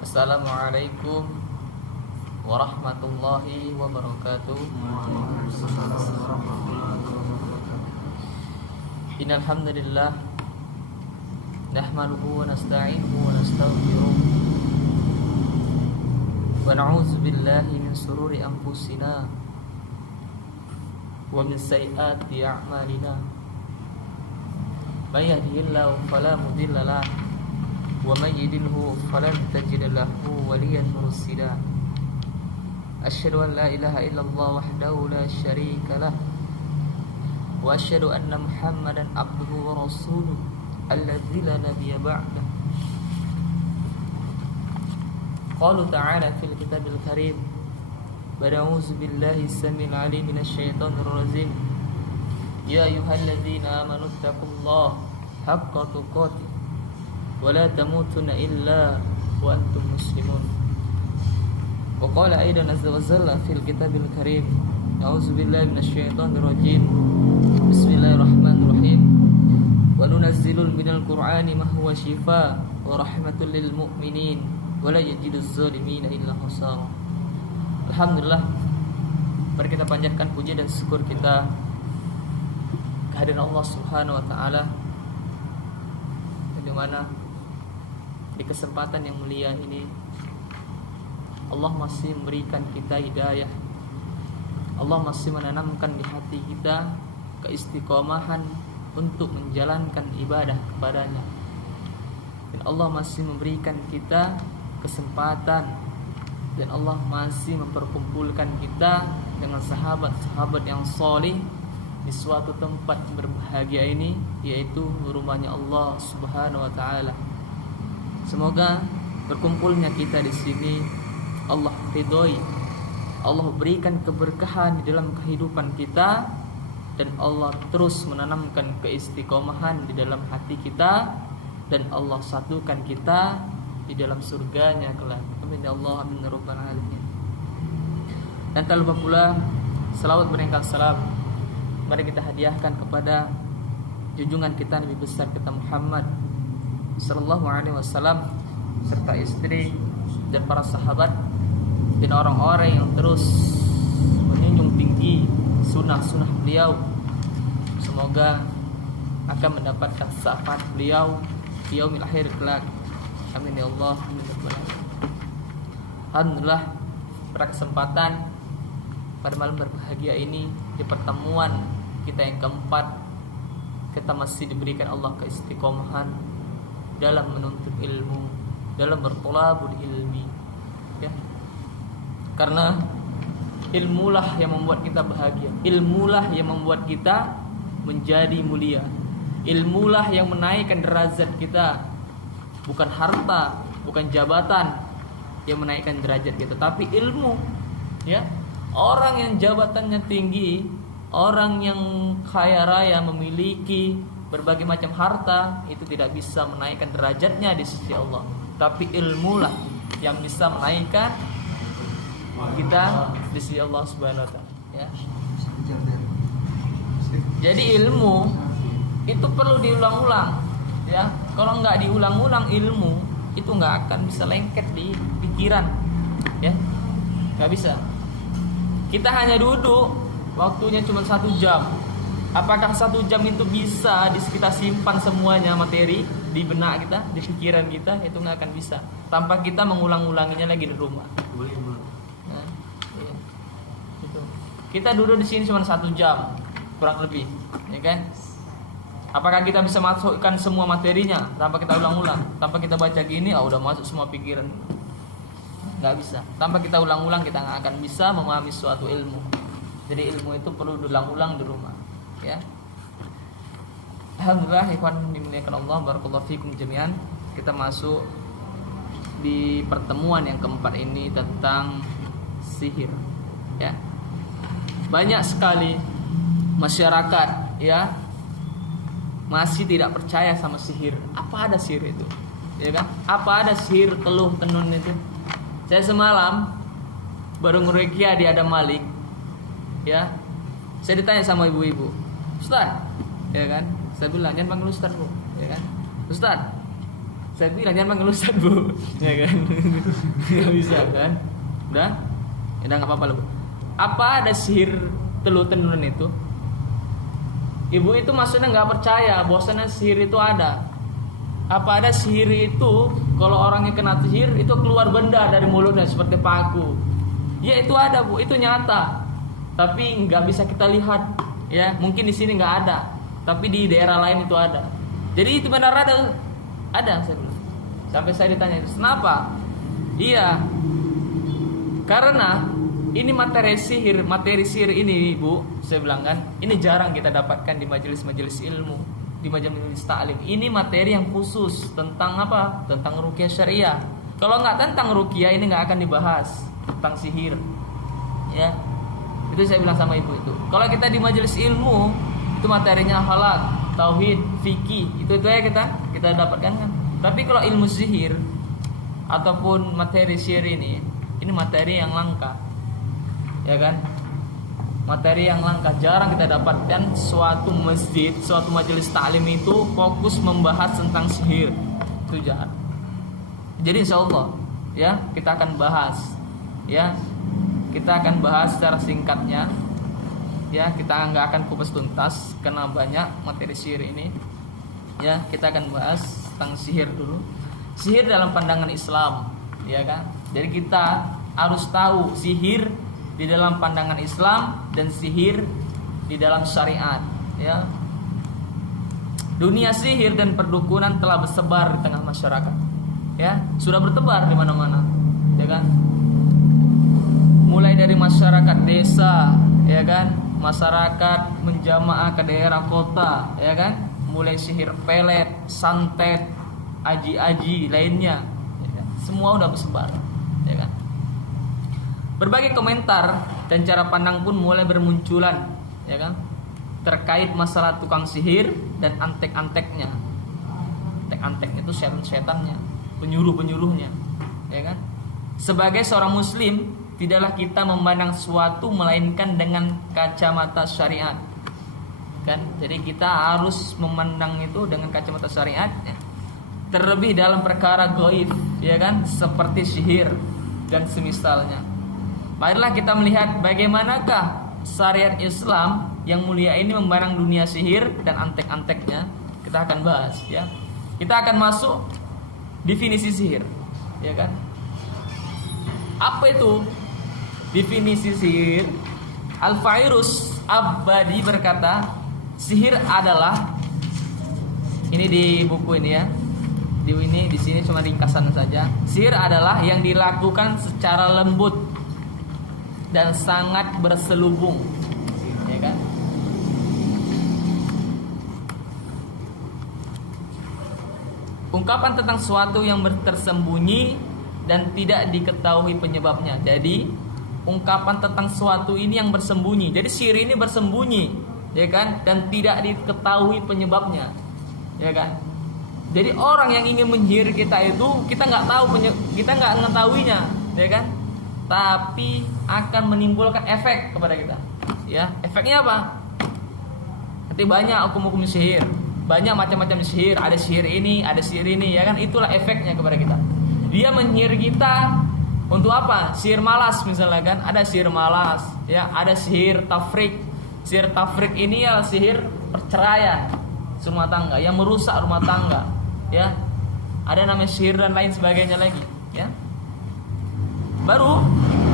Assalamualaikum warahmatullahi wabarakatuh. Innal hamdalillah nahmaduhu wa nasta'inuhu wa nastaghfiruh wa na'udzu billahi min shururi anfusina wa min sayyiati a'malina. May yahdihillahu fala mudilla lahu wa may yudlilhu falan tajid lahu waliyan mursyida. Asyhadu an la ilaha illallah wahdahu la syarika lah wa asyhadu anna Muhammadan abduhu wa rasuluh alladzi la nabiyya ba'dah. Qala ta'ala fil kitabil karim A'udzu billahi samil alim minasy syaithanir rajim. Ya ayyuhalladzina amanu taqullaha haqqa tuqatih wa la tamutunna illa wa antum muslimun. Wa qala aidan azza wa jalla fil kitabil karim A'udzu billahi minasy syaithanir rajim. Bismillahirrahmanirrahim. Wa nunazzilul minal qur'ani ma huwa shifaa wa rahmatul lil mu'minin wa la yajiduz zalimina illa khasara. Alhamdulillah, mari kita panjatkan puji dan syukur kita kehadiran Allah Subhanahu wa taala, di mana di kesempatan yang mulia ini Allah masih memberikan kita hidayah. Allah masih menanamkan di hati kita keistiqomahan untuk menjalankan ibadah kepadanya. Dan Allah masih memberikan kita kesempatan, dan Allah masih memperkumpulkan kita dengan sahabat-sahabat yang soleh di suatu tempat berbahagia ini, yaitu rumahnya Allah Subhanahu wa taala. Semoga berkumpulnya kita di sini Allah ridhoi, Allah berikan keberkahan di dalam kehidupan kita, dan Allah terus menanamkan keistiqomahan di dalam hati kita, dan Allah satukan kita di dalam surganya kelak. Amin ya Allah, amin ya rabbal alamin. Dan tak lupa pula selawat beringkang salam mari kita hadiahkan kepada junjungan kita Nabi besar kita Muhammad sallallahu alaihi wasallam, serta istri dan para sahabat dan orang-orang yang terus menjunjung tinggi sunnah-sunnah beliau. Semoga akan mendapatkan syafaat beliau di yaumil akhir kelak. Amin ya Allah, amin ya rabbal alamin. Alhamdulillah, pada kesempatan pada malam berbahagia ini, di pertemuan kita yang keempat, kita masih diberikan Allah keistiqomahan dalam menuntut ilmu, dalam bertolabul ilmi, ya. Karena ilmulah yang membuat kita bahagia, ilmulah yang membuat kita menjadi mulia, ilmulah yang menaikkan derajat kita. Bukan harta, bukan jabatan yang menaikkan derajat kita, tapi ilmu, ya. Orang yang jabatannya tinggi, orang yang kaya raya, memiliki berbagai macam harta, itu tidak bisa menaikkan derajatnya di sisi Allah. Tapi ilmulah yang bisa menaikkan kita di sisi Allah Subhanahu wa taala, ya. Jadi ilmu itu perlu diulang-ulang, ya. Kalau nggak diulang-ulang ilmu itu nggak akan bisa lengket di pikiran, ya. Nggak bisa. Kita hanya duduk, waktunya cuma 1 jam. Apakah 1 jam itu bisa kita simpan semuanya materi di benak kita, di pikiran kita? Itu nggak akan bisa tanpa kita mengulang-ulanginya lagi di rumah. Nah, iya. Gitu. Kita duduk di sini cuma 1 jam kurang lebih, ya kan? Apakah kita bisa masukkan semua materinya tanpa kita ulang-ulang? Tanpa kita baca gini, udah masuk semua pikiran? Nggak bisa. Tanpa kita ulang-ulang, kita nggak akan bisa memahami suatu ilmu. Jadi ilmu itu perlu diulang-ulang di rumah, ya. Alhamdulillah, ikhwan dimuliakan Allah, barakallahu fikum jami'an. Kita masuk di pertemuan yang keempat ini tentang sihir, ya. Banyak sekali masyarakat, ya, masih tidak percaya sama sihir. Apa ada sihir itu? Ya kan? Apa ada sihir teluh tenun itu? Saya semalam baru ngerekia di Adam Malik, ya. Saya ditanya sama ibu-ibu, Ustaz, ya kan? Saya bilang, jangan panggil Ustaz, Bu, ya kan? Ustaz, Saya bilang jangan panggil Ustaz Bu, ya kan? Nggak bisa kan? Udah nggak apa-apa Bu. Apa ada sihir telu-tenunan itu? Ibu itu maksudnya nggak percaya bahwasanya sihir itu ada. Apa ada sihir itu kalau orangnya kena sihir itu keluar benda dari mulutnya seperti paku? Ya itu ada Bu, itu nyata. Tapi nggak bisa kita lihat, ya mungkin di sini nggak ada, tapi di daerah lain itu ada. Jadi itu benar ada saya bilang. Sampai saya ditanya itu kenapa? Iya, karena ini materi sihir ini Bu, saya bilang kan, ini jarang kita dapatkan di majelis-majelis ilmu, di majelis ta'lim. Ini materi yang khusus tentang apa? Tentang ruqyah syariah. Kalau nggak tentang ruqyah ini nggak akan dibahas tentang sihir, ya. Itu saya bilang sama ibu itu. Kalau kita di majelis ilmu itu materinya akhlak, tauhid, fikih, itu ya kita dapatkan kan. Tapi kalau ilmu sihir ataupun materi sihir ini materi yang langka, ya kan? Materi yang langka, jarang kita dapatkan suatu masjid, suatu majelis taklim itu fokus membahas tentang sihir. Itu jarang. Jadi insyaallah ya kita akan bahas, ya kita akan bahas secara singkatnya, ya kita nggak akan kupas tuntas karena banyak materi sihir ini, ya kita akan bahas tentang sihir dulu. Sihir dalam pandangan Islam, ya kan? Jadi kita harus tahu sihir di dalam pandangan Islam dan sihir di dalam syariat, ya. Dunia sihir dan perdukunan telah bersebar di tengah masyarakat, ya sudah bertebar di mana-mana, ya kan? Mulai dari masyarakat desa, ya kan, masyarakat menjamaah ke daerah kota, ya kan, mulai sihir pelet, santet, aji-aji lainnya, ya kan? Semua udah bersebar, ya kan. Berbagai komentar dan cara pandang pun mulai bermunculan, ya kan, terkait masalah tukang sihir dan antek-anteknya. Antek-antek itu setan-setannya, penyuruh-penyuruhnya, ya kan. Sebagai seorang muslim, tidaklah kita memandang sesuatu melainkan dengan kacamata syariat, kan? Jadi kita harus memandang itu dengan kacamata syariat, ya. Terlebih dalam perkara gaib, ya kan, seperti sihir dan semisalnya. Marilah kita melihat bagaimanakah syariat Islam yang mulia ini memandang dunia sihir dan antek-anteknya. Kita akan bahas, ya. Kita akan masuk definisi sihir, ya kan. Apa itu definisi sihir? Al-Fairuz Abadi berkata, sihir adalah, ini di buku ini ya, di sini cuma ringkasan saja. Sihir adalah yang dilakukan secara lembut dan sangat berselubung, ya kan? Ungkapan tentang sesuatu yang tersembunyi dan tidak diketahui penyebabnya. Jadi ungkapan tentang sesuatu ini yang bersembunyi. Jadi sihir ini bersembunyi, ya kan, dan tidak diketahui penyebabnya, ya kan. Jadi orang yang ingin menyihir kita itu kita nggak mengetahuinya, ya kan. Tapi akan menimbulkan efek kepada kita, ya. Efeknya apa? Nanti banyak hukum-hukum sihir, banyak macam-macam sihir. Ada sihir ini, ada sihir ini, ya kan. Itulah efeknya kepada kita. Dia menyihir kita untuk apa? Sihir malas misalnya kan. Ada sihir malas, ya. Ada sihir tafrik. Sihir tafrik ini ya sihir perceraian rumah tangga, yang merusak rumah tangga, ya. Ada namanya sihir dan lain sebagainya lagi, ya. Baru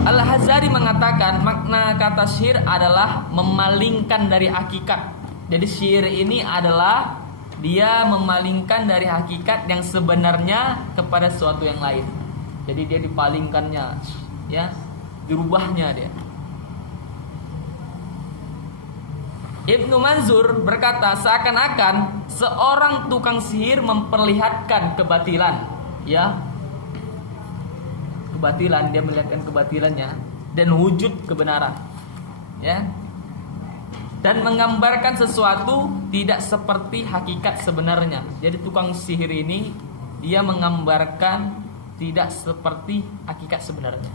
Al-Hazari mengatakan makna kata sihir adalah memalingkan dari hakikat. Jadi sihir ini adalah dia memalingkan dari hakikat yang sebenarnya kepada sesuatu yang lain. Jadi dia dipalingkannya, ya, dirubahnya dia. Ibnu Manzur berkata seakan-akan seorang tukang sihir memperlihatkan kebatilan, ya. Kebatilan, dia melihatkan kebatilannya dan wujud kebenaran, ya. Dan menggambarkan sesuatu tidak seperti hakikat sebenarnya. Jadi tukang sihir ini dia menggambarkan tidak seperti hakikat sebenarnya,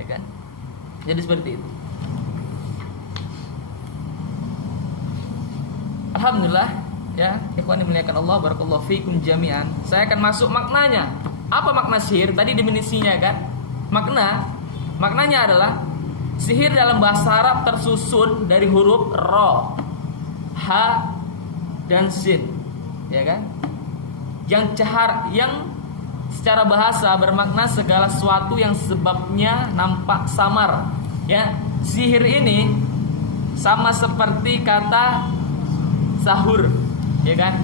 ya kan? Jadi seperti itu. Alhamdulillah, Ya, ikhwan dimuliakan Allah, barakallahu fikum jami'an. Saya akan masuk maknanya. Apa makna sihir? Tadi definisinya kan. Maknanya adalah sihir dalam bahasa Arab tersusun dari huruf ra, ha, dan sin. Ya kan? Yang secara bahasa bermakna segala sesuatu yang sebabnya nampak samar. Ya, sihir ini sama seperti kata sahur, ya kan?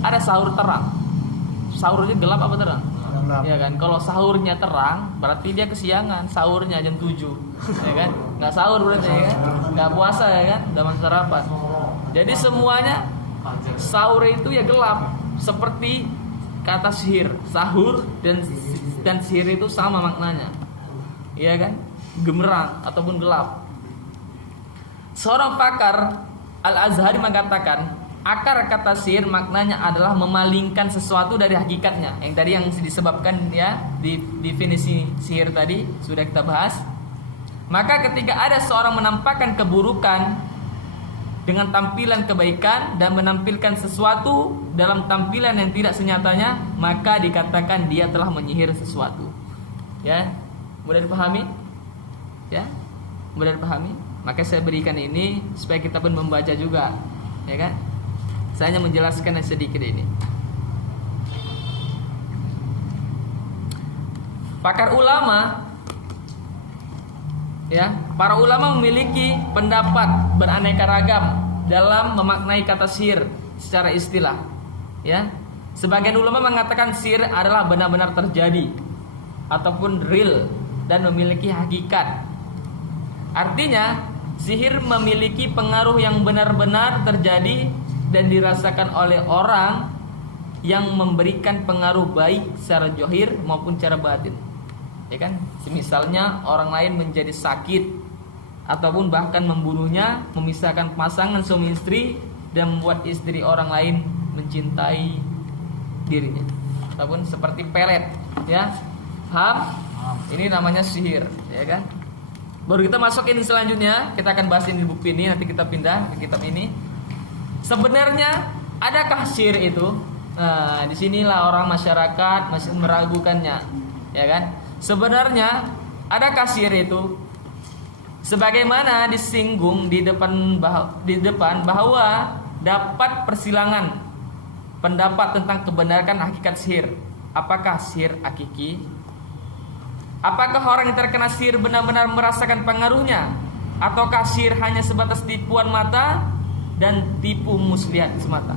Ada sahur terang. Sahurnya gelap apa terang? Gelap. Ya kan? Kalau sahurnya terang, berarti dia kesiangan. Sahurnya jam 7, ya kan? Nggak sahur berarti, ya kan? Nggak puasa, ya kan? Udah makan sarapan. Jadi semuanya sahur itu ya gelap, seperti kata sihir. Sahur dan sihir itu sama maknanya, ya kan? Gemerang ataupun gelap. Seorang pakar Al-Azhari mengatakan, akar kata sihir maknanya adalah memalingkan sesuatu dari hakikatnya. Yang tadi yang disebabkan ya di definisi sihir tadi sudah kita bahas. Maka ketika ada seorang menampakkan keburukan dengan tampilan kebaikan dan menampilkan sesuatu dalam tampilan yang tidak senyatanya, maka dikatakan dia telah menyihir sesuatu. Ya, mudah dipahami? Ya, mudah dipahami? Maka saya berikan ini supaya kita pun membaca juga, ya kan? Saya hanya menjelaskan yang sedikit ini. Pakar ulama, ya, para ulama memiliki pendapat beraneka ragam dalam memaknai kata sihir secara istilah. Ya, sebagian ulama mengatakan sihir adalah benar-benar terjadi ataupun real dan memiliki hakikat. Artinya, sihir memiliki pengaruh yang benar-benar terjadi dan dirasakan oleh orang yang memberikan pengaruh baik secara zahir maupun secara batin. Ya kan? Misalnya orang lain menjadi sakit ataupun bahkan membunuhnya, memisahkan pasangan suami istri dan membuat istri orang lain mencintai dirinya. Ataupun seperti pelet, ya. Paham? Ini namanya sihir, ya kan? Baru kita masuk ini selanjutnya, kita akan bahas ini di buku ini, nanti kita pindah ke kitab ini. Sebenarnya adakah sihir itu? Nah, disinilah orang masyarakat masih meragukannya, ya kan? Sebenarnya adakah sihir itu? Sebagaimana disinggung di depan bahwa dapat persilangan pendapat tentang kebenaran hakikat sihir. Apakah sihir hakiki? Apakah orang yang terkena sihir benar-benar merasakan pengaruhnya? Ataukah sihir hanya sebatas tipuan mata dan tipu muslihat semata?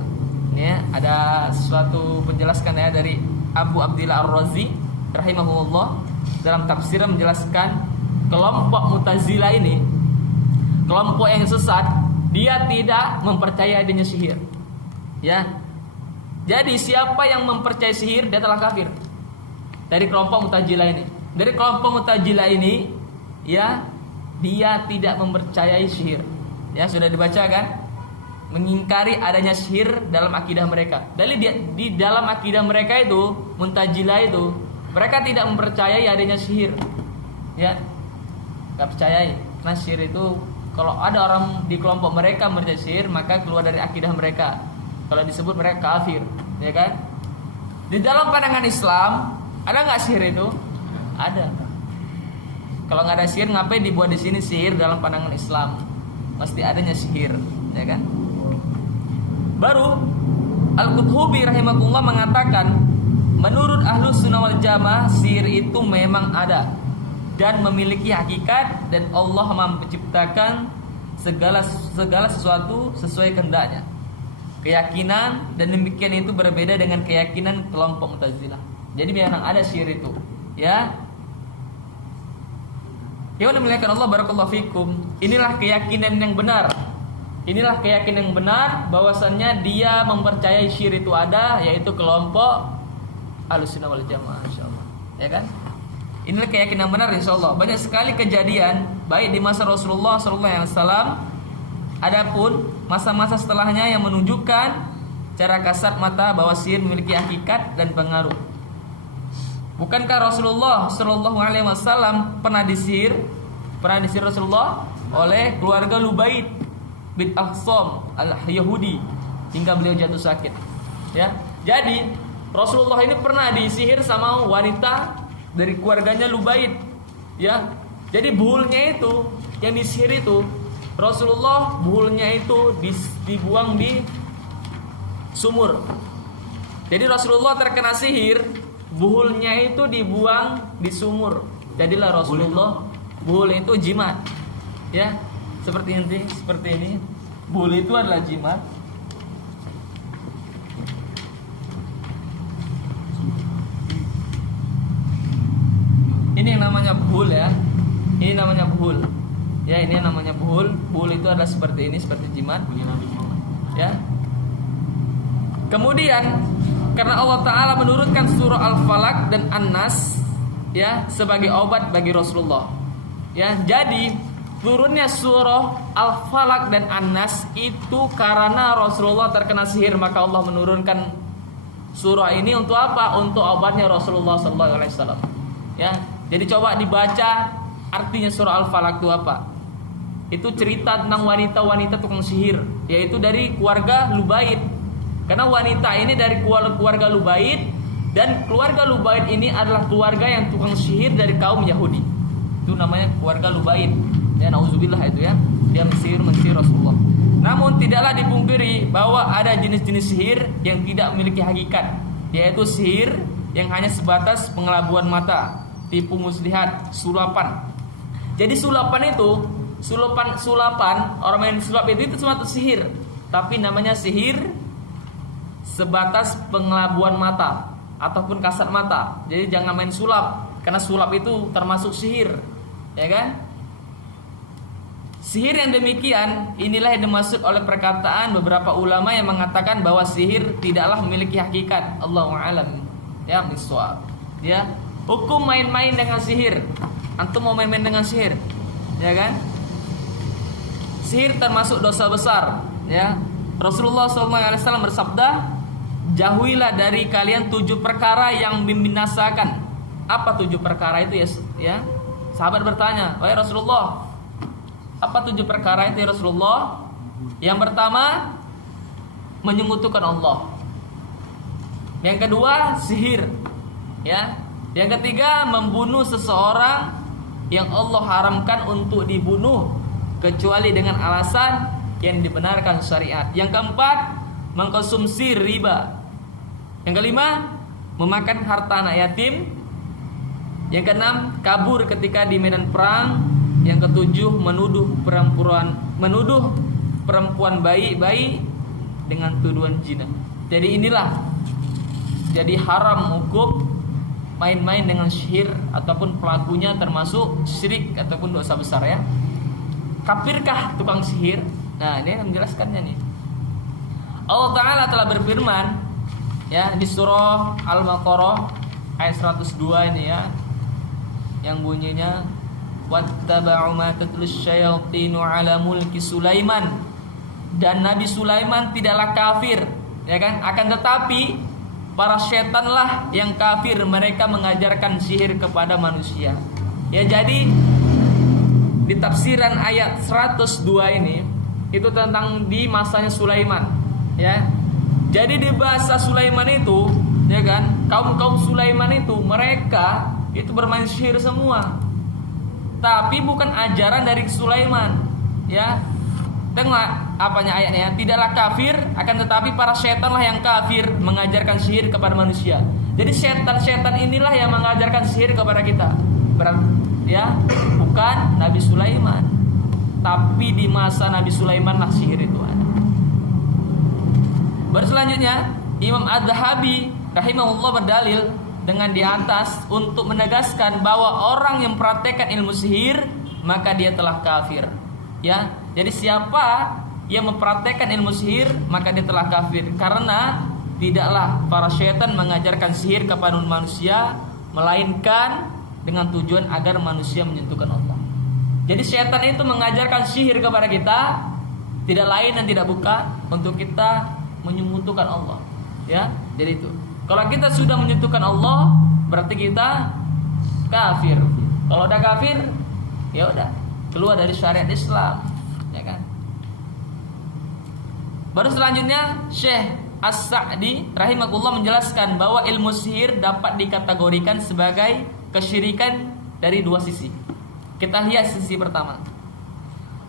Ini ada suatu penjelaskan ya dari Abu Abdillah Ar-Razi rahimahullah dalam tafsir menjelaskan kelompok Mu'tazilah ini, kelompok yang sesat, dia tidak mempercayai adanya sihir. Ya. Jadi siapa yang mempercayai sihir dia telah kafir. Dari kelompok Mu'tazilah ini. Dari kelompok Mu'tazilah ini, ya, dia tidak mempercayai sihir. Ya, sudah dibaca kan? Mengingkari adanya sihir dalam akidah mereka. Di dalam akidah mereka itu, Mu'tazilah itu, mereka tidak mempercayai adanya sihir. Ya, nggak percayai. Karena sihir itu, kalau ada orang di kelompok mereka mempercayai sihir, maka keluar dari akidah mereka. Kalau disebut mereka kafir, ya kan? Di dalam pandangan Islam, ada nggak sihir itu? Ada. Kalau nggak ada sihir, ngapain dibuat di sini sihir dalam pandangan Islam? Mesti adanya sihir, ya kan? Baru Al-Quthubi rahimahullah mengatakan, menurut Ahlus Sunnah wal Jamaah, sihir itu memang ada dan memiliki hakikat, dan Allah menciptakan segala sesuatu sesuai kehendaknya. Keyakinan dan demikian itu berbeda dengan keyakinan kelompok Mu'tazilah. Jadi memang ada sihir itu, ya. Ya dimuliakan Allah, barakallahu fikum. Inilah keyakinan yang benar. Inilah keyakinan yang benar bahwasannya dia mempercayai sihir itu ada, yaitu kelompok Ahlussunnah wal Jamaah, insyaallah. Ya kan? Inilah keyakinan benar insyaallah. Banyak sekali kejadian baik di masa Rasulullah sallallahu alaihi wasallam, adapun masa-masa setelahnya yang menunjukkan cara kasat mata bahwa sihir memiliki hakikat dan pengaruh. Bukankah Rasulullah sallallahu alaihi wasallam pernah disihir Rasulullah oleh keluarga Lubaid, bin Ahsam al-Yahudi hingga beliau jatuh sakit. Ya. Jadi Rasulullah ini pernah disihir sama wanita dari keluarganya Lubaid. Ya. Jadi buhulnya itu yang disihir itu Rasulullah buhulnya itu dibuang di sumur. Jadi Rasulullah terkena sihir, buhulnya itu dibuang di sumur. Jadilah Rasulullah buhul itu jimat. Ya, seperti ini. Buhul itu adalah jimat. Ini yang namanya buhul ya. Ini namanya buhul. Ya, ini yang namanya buhul. Buhul itu adalah seperti ini, seperti jimat. Ya. Kemudian karena Allah Ta'ala menurunkan surah Al-Falaq dan An-Nas ya sebagai obat bagi Rasulullah. Ya, jadi turunnya surah Al-Falaq dan An-Nas itu karena Rasulullah terkena sihir, maka Allah menurunkan surah ini untuk apa? Untuk obatnya Rasulullah SAW. Ya, jadi coba dibaca artinya surah Al-Falaq itu apa? Itu cerita tentang wanita-wanita tukang sihir, yaitu dari keluarga Lubaid. Karena wanita ini dari keluarga Lubaid, dan keluarga Lubaid ini adalah keluarga yang tukang sihir dari kaum Yahudi. Itu namanya keluarga Lubaid. Ya, nauzubillah itu ya. Dia mensihir Rasulullah. Namun tidaklah dipungkiri bahwa ada jenis-jenis sihir yang tidak memiliki hakikat, yaitu sihir yang hanya sebatas pengelabuan mata, tipu muslihat, sulapan. Jadi sulapan orang main sulap itu cuma sihir, tapi namanya sihir sebatas pengelabuan mata ataupun kasat mata. Jadi jangan main sulap, karena sulap itu termasuk sihir, ya kan? Sihir yang demikian inilah yang dimaksud oleh perkataan beberapa ulama yang mengatakan bahwa sihir tidaklah memiliki hakikat. Allahu a'lam. Ya, miswab. Ya, hukum main-main dengan sihir. Antum mau main-main dengan sihir, ya kan? Sihir termasuk dosa besar, ya. Rasulullah SAW bersabda, jauhilah dari kalian 7 perkara yang membinasakan. Apa 7 perkara itu ya? Sahabat bertanya, wahai Rasulullah, apa 7 perkara itu ya Rasulullah? Yang pertama, menyekutukan Allah. Yang kedua, sihir. Ya. Yang ketiga, membunuh seseorang yang Allah haramkan untuk dibunuh kecuali dengan alasan yang dibenarkan syariat. Yang keempat, mengkonsumsi riba. Yang kelima, memakan harta anak yatim. Yang keenam, kabur ketika di medan perang. Yang ketujuh, menuduh perempuan bayi dengan tuduhan zina. Jadi inilah, jadi haram hukum main-main dengan sihir ataupun pelakunya termasuk syirik ataupun dosa besar ya. Kafirkah tukang sihir? Nah, ini yang menjelaskannya nih. Allah Ta'ala telah berfirman ya di surah Al-Baqarah ayat 102 ini ya, yang bunyinya wattaba'u ma tatlus syayatinu ala mulki Sulaiman, dan Nabi Sulaiman tidaklah kafir, ya kan? Akan tetapi para setanlah yang kafir, mereka mengajarkan sihir kepada manusia. Ya, jadi di tafsiran ayat 102 ini itu tentang di masanya Sulaiman, ya. Jadi di bahasa Sulaiman itu, ya kan, kaum Sulaiman itu mereka itu bermain sihir semua. Tapi bukan ajaran dari Sulaiman, ya. Dengar apanya ayatnya? Tidaklah kafir, akan tetapi para setanlah yang kafir mengajarkan sihir kepada manusia. Jadi setan-setan inilah yang mengajarkan sihir kepada kita. Ya, bukan Nabi Sulaiman. Tapi di masa Nabi Sulaiman lah sihir itu ada. Berselanjutnya, Imam Az-Zahabi rahimahullah berdalil dengan di atas untuk menegaskan bahwa orang yang mempraktekkan ilmu sihir maka dia telah kafir. Ya, jadi siapa yang mempraktekkan ilmu sihir maka dia telah kafir, karena tidaklah para syaitan mengajarkan sihir kepada manusia melainkan dengan tujuan agar manusia menyentuhkan Allah. Jadi syaitan itu mengajarkan sihir kepada kita tidak lain dan tidak bukan untuk kita menyentuhkan Allah. Ya, jadi itu. Kalau kita sudah menyentuhkan Allah berarti kita kafir. Kalau udah kafir, ya udah keluar dari syariat Islam, ya kan? Baru selanjutnya Syekh As-Sa'di rahimahullah menjelaskan bahwa ilmu sihir dapat dikategorikan sebagai kesyirikan dari dua sisi. Kita lihat sisi pertama.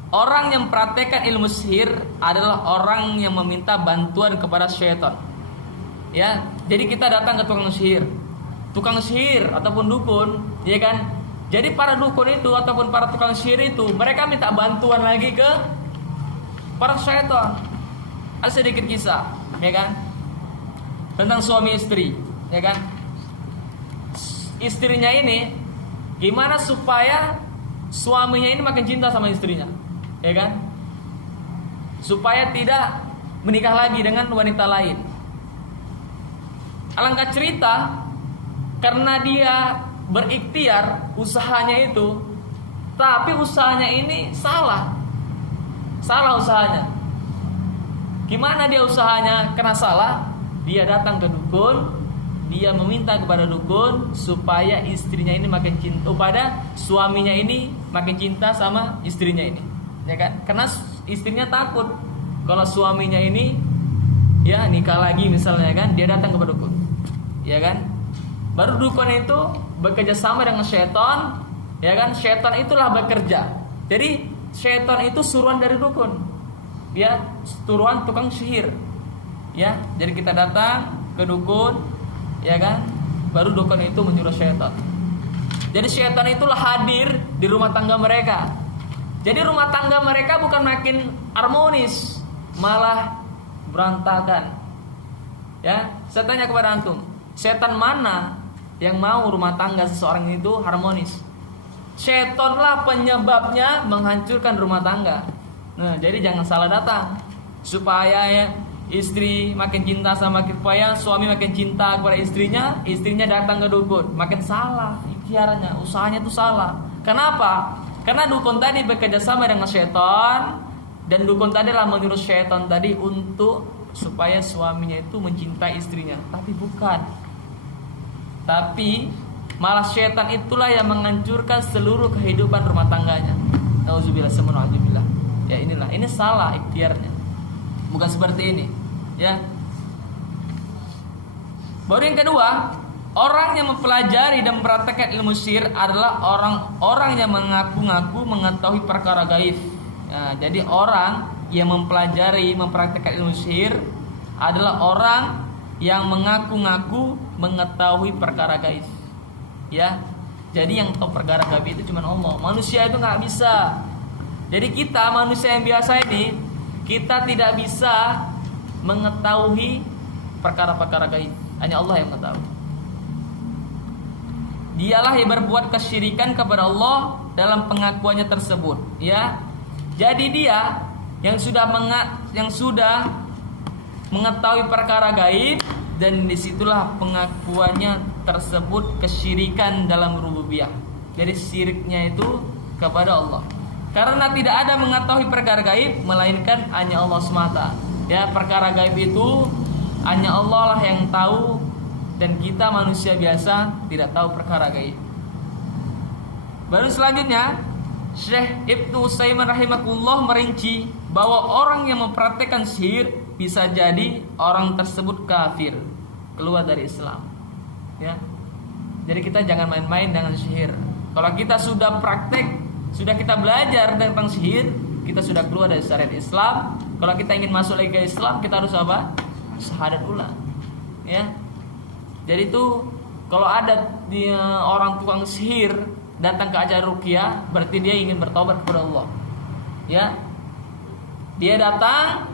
Orang yang mempraktekkan ilmu sihir adalah orang yang meminta bantuan kepada syaitan. Ya, jadi kita datang ke tukang sihir ataupun dukun, ya kan? Jadi para dukun itu ataupun para tukang sihir itu mereka minta bantuan lagi ke para syaitan. Ada sedikit kisah, ya kan? Tentang suami istri, ya kan? Istrinya ini gimana supaya suaminya ini makin cinta sama istrinya, ya kan? Supaya tidak menikah lagi dengan wanita lain. Alangkah cerita, karena dia berikhtiar usahanya itu, tapi usahanya ini salah usahanya. Gimana dia usahanya kena salah? Dia datang ke dukun, dia meminta kepada dukun supaya istrinya ini makin cinta pada suaminya ini makin cinta sama istrinya ini, ya kan? Karena istrinya takut kalau suaminya ini ya nikah lagi misalnya, kan? Dia datang kepada dukun, ya kan? Baru dukun itu bekerja sama dengan syaitan, ya kan? Syaitan itulah bekerja. Jadi syaitan itu suruhan dari dukun, ya, suruhan tukang sihir. Ya, jadi kita datang ke dukun, ya kan? Baru dukun itu menyuruh syaitan. Jadi syaitan itulah hadir di rumah tangga mereka. Jadi rumah tangga mereka bukan makin harmonis, malah berantakan. Ya, saya tanya kepada antum, setan mana yang mau rumah tangga seseorang itu harmonis? Syaitanlah penyebabnya menghancurkan rumah tangga. Nah, jadi jangan salah datang supaya ya istri makin cinta sama supaya suami makin cinta kepada istrinya datang ke dukun, makin salah ikhtiarnya, usahanya itu salah. Kenapa? Karena dukun tadi bekerja sama dengan syaitan, dan dukun tadi lah menyuruh syaitan tadi untuk supaya suaminya itu mencintai istrinya, tapi bukan. Tapi malah syaitan itulah yang menghancurkan seluruh kehidupan rumah tangganya. Nauzubillah, semoga ya inilah, ini salah ikhtiarnya. Bukan seperti ini, ya. Baru yang kedua, orang yang mempelajari dan mempraktekkan ilmu sihir adalah orang-orang yang mengaku-ngaku mengetahui perkara gaib. Ya, jadi orang yang mempelajari, mempraktekkan ilmu sihir adalah orang yang mengaku-ngaku mengetahui perkara gaib. Ya, jadi yang tahu perkara gaib itu cuma Allah. Manusia itu nggak bisa. Jadi kita manusia yang biasa ini, kita tidak bisa mengetahui perkara-perkara gaib. Hanya Allah yang mengetahui. Dialah yang berbuat kesyirikan kepada Allah dalam pengakuannya tersebut, ya. Jadi dia yang sudah mengetahui perkara gaib, dan disitulah pengakuannya tersebut kesyirikan dalam rububiyah. Jadi syiriknya itu kepada Allah. Karena tidak ada mengetahui perkara gaib melainkan hanya Allah semata. Ya, perkara gaib itu hanya Allah lah yang tahu, dan kita manusia biasa tidak tahu perkara gaib. Baru selanjutnya Syekh Ibnu Utsaimin rahimahullah merinci bahwa orang yang mempraktekkan sihir bisa jadi orang tersebut kafir, keluar dari Islam. Ya. Jadi kita jangan main-main dengan sihir. Kalau kita sudah praktek, sudah kita belajar tentang sihir, kita sudah keluar dari syariat Islam. Kalau kita ingin masuk lagi ke Islam, kita harus apa? Syahadat ulang. Ya. Jadi itu kalau ada orang tukang sihir datang ke acara ruqyah, berarti dia ingin bertobat kepada Allah. Ya. Dia datang,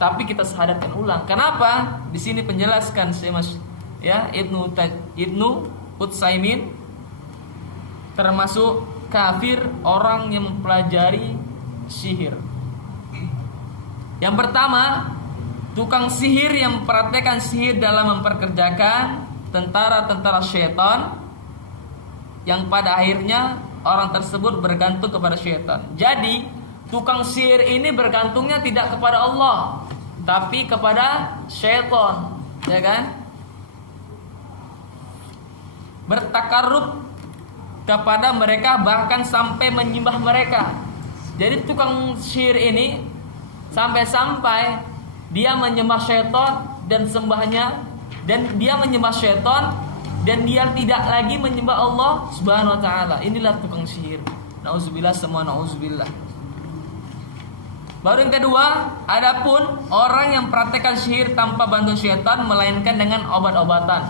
tapi kita syahadatkan ulang. Kenapa? Di sini penjelaskan ya Ibnu Utsaimin termasuk kafir orang yang mempelajari sihir. Yang pertama, tukang sihir yang mempraktekkan sihir dalam memperkerjakan tentara-tentara syaitan, yang pada akhirnya orang tersebut bergantung kepada syaitan. Jadi tukang sihir ini bergantungnya tidak kepada Allah, tapi kepada syaitan, ya kan? Bertakarrub kepada mereka, bahkan sampai menyembah mereka. Jadi tukang sihir ini sampai-sampai dia menyembah syaitan dan sembahnya, dan dia menyembah syaitan dan dia tidak lagi menyembah Allah Subhanahu wa taala. Inilah tukang sihir. Nauzubillah, semua nauzubillah. Baru yang kedua, adapun orang yang praktekkan sihir tanpa bantuan syaitan melainkan dengan obat-obatan,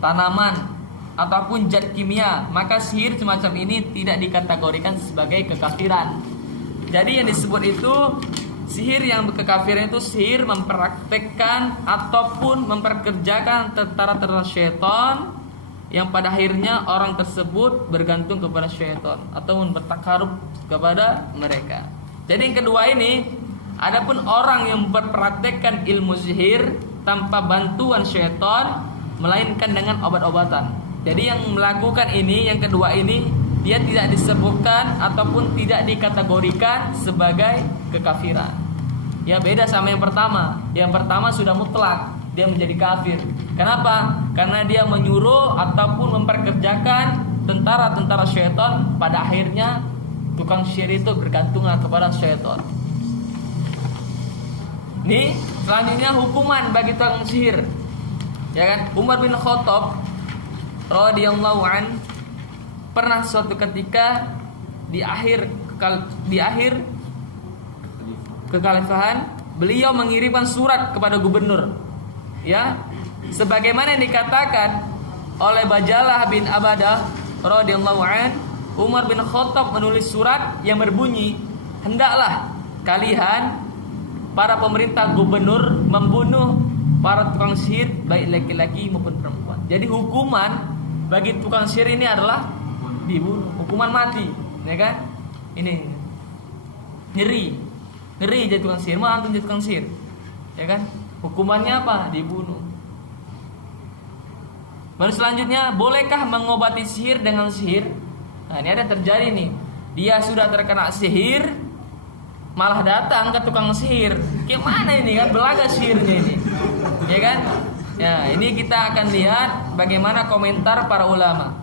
tanaman ataupun zat kimia, maka sihir semacam ini tidak dikategorikan sebagai kekafiran. Jadi yang disebut itu sihir yang kekafiran itu sihir mempraktekkan ataupun memperkerjakan tentara syaitan yang pada akhirnya orang tersebut bergantung kepada syaitan ataupun bertakarub kepada mereka. Jadi yang kedua ini, adapun orang yang berpraktekkan ilmu sihir tanpa bantuan syaitan melainkan dengan obat-obatan. Jadi yang melakukan ini, yang kedua ini, dia tidak disebutkan ataupun tidak dikategorikan sebagai kekafiran. Ya, beda sama yang pertama. Yang pertama sudah mutlak, dia menjadi kafir. Kenapa? Karena dia menyuruh ataupun memperkerjakan tentara-tentara syaitan, pada akhirnya tukang sihir itu bergantunglah kepada syaitan. Nih, selanjutnya hukuman bagi tukang sihir. Ya kan? Umar bin Khattab radhiyallahu an pernah suatu ketika di akhir kekhalifahan, beliau mengirimkan surat kepada gubernur. Ya, sebagaimana yang dikatakan oleh Bajalah bin Abadah radhiyallahu an, Umar bin Khattab menulis surat yang berbunyi, hendaklah kalian para pemerintah gubernur membunuh para tukang sihir baik laki-laki maupun perempuan. Jadi hukuman bagi tukang sihir ini adalah dibunuh, hukuman mati, ya kan? Ini ngeri jadi tukang sihir, mau antum jadi tukang sihir, ya kan? Hukumannya apa? Dibunuh. Baru selanjutnya, bolehkah mengobati sihir dengan sihir? Nah, ini ada terjadi nih. Dia sudah terkena sihir, malah datang ke tukang sihir. Gimana ini kan, belaga sihirnya ini, ya kan? Ya, ini kita akan lihat bagaimana komentar para ulama.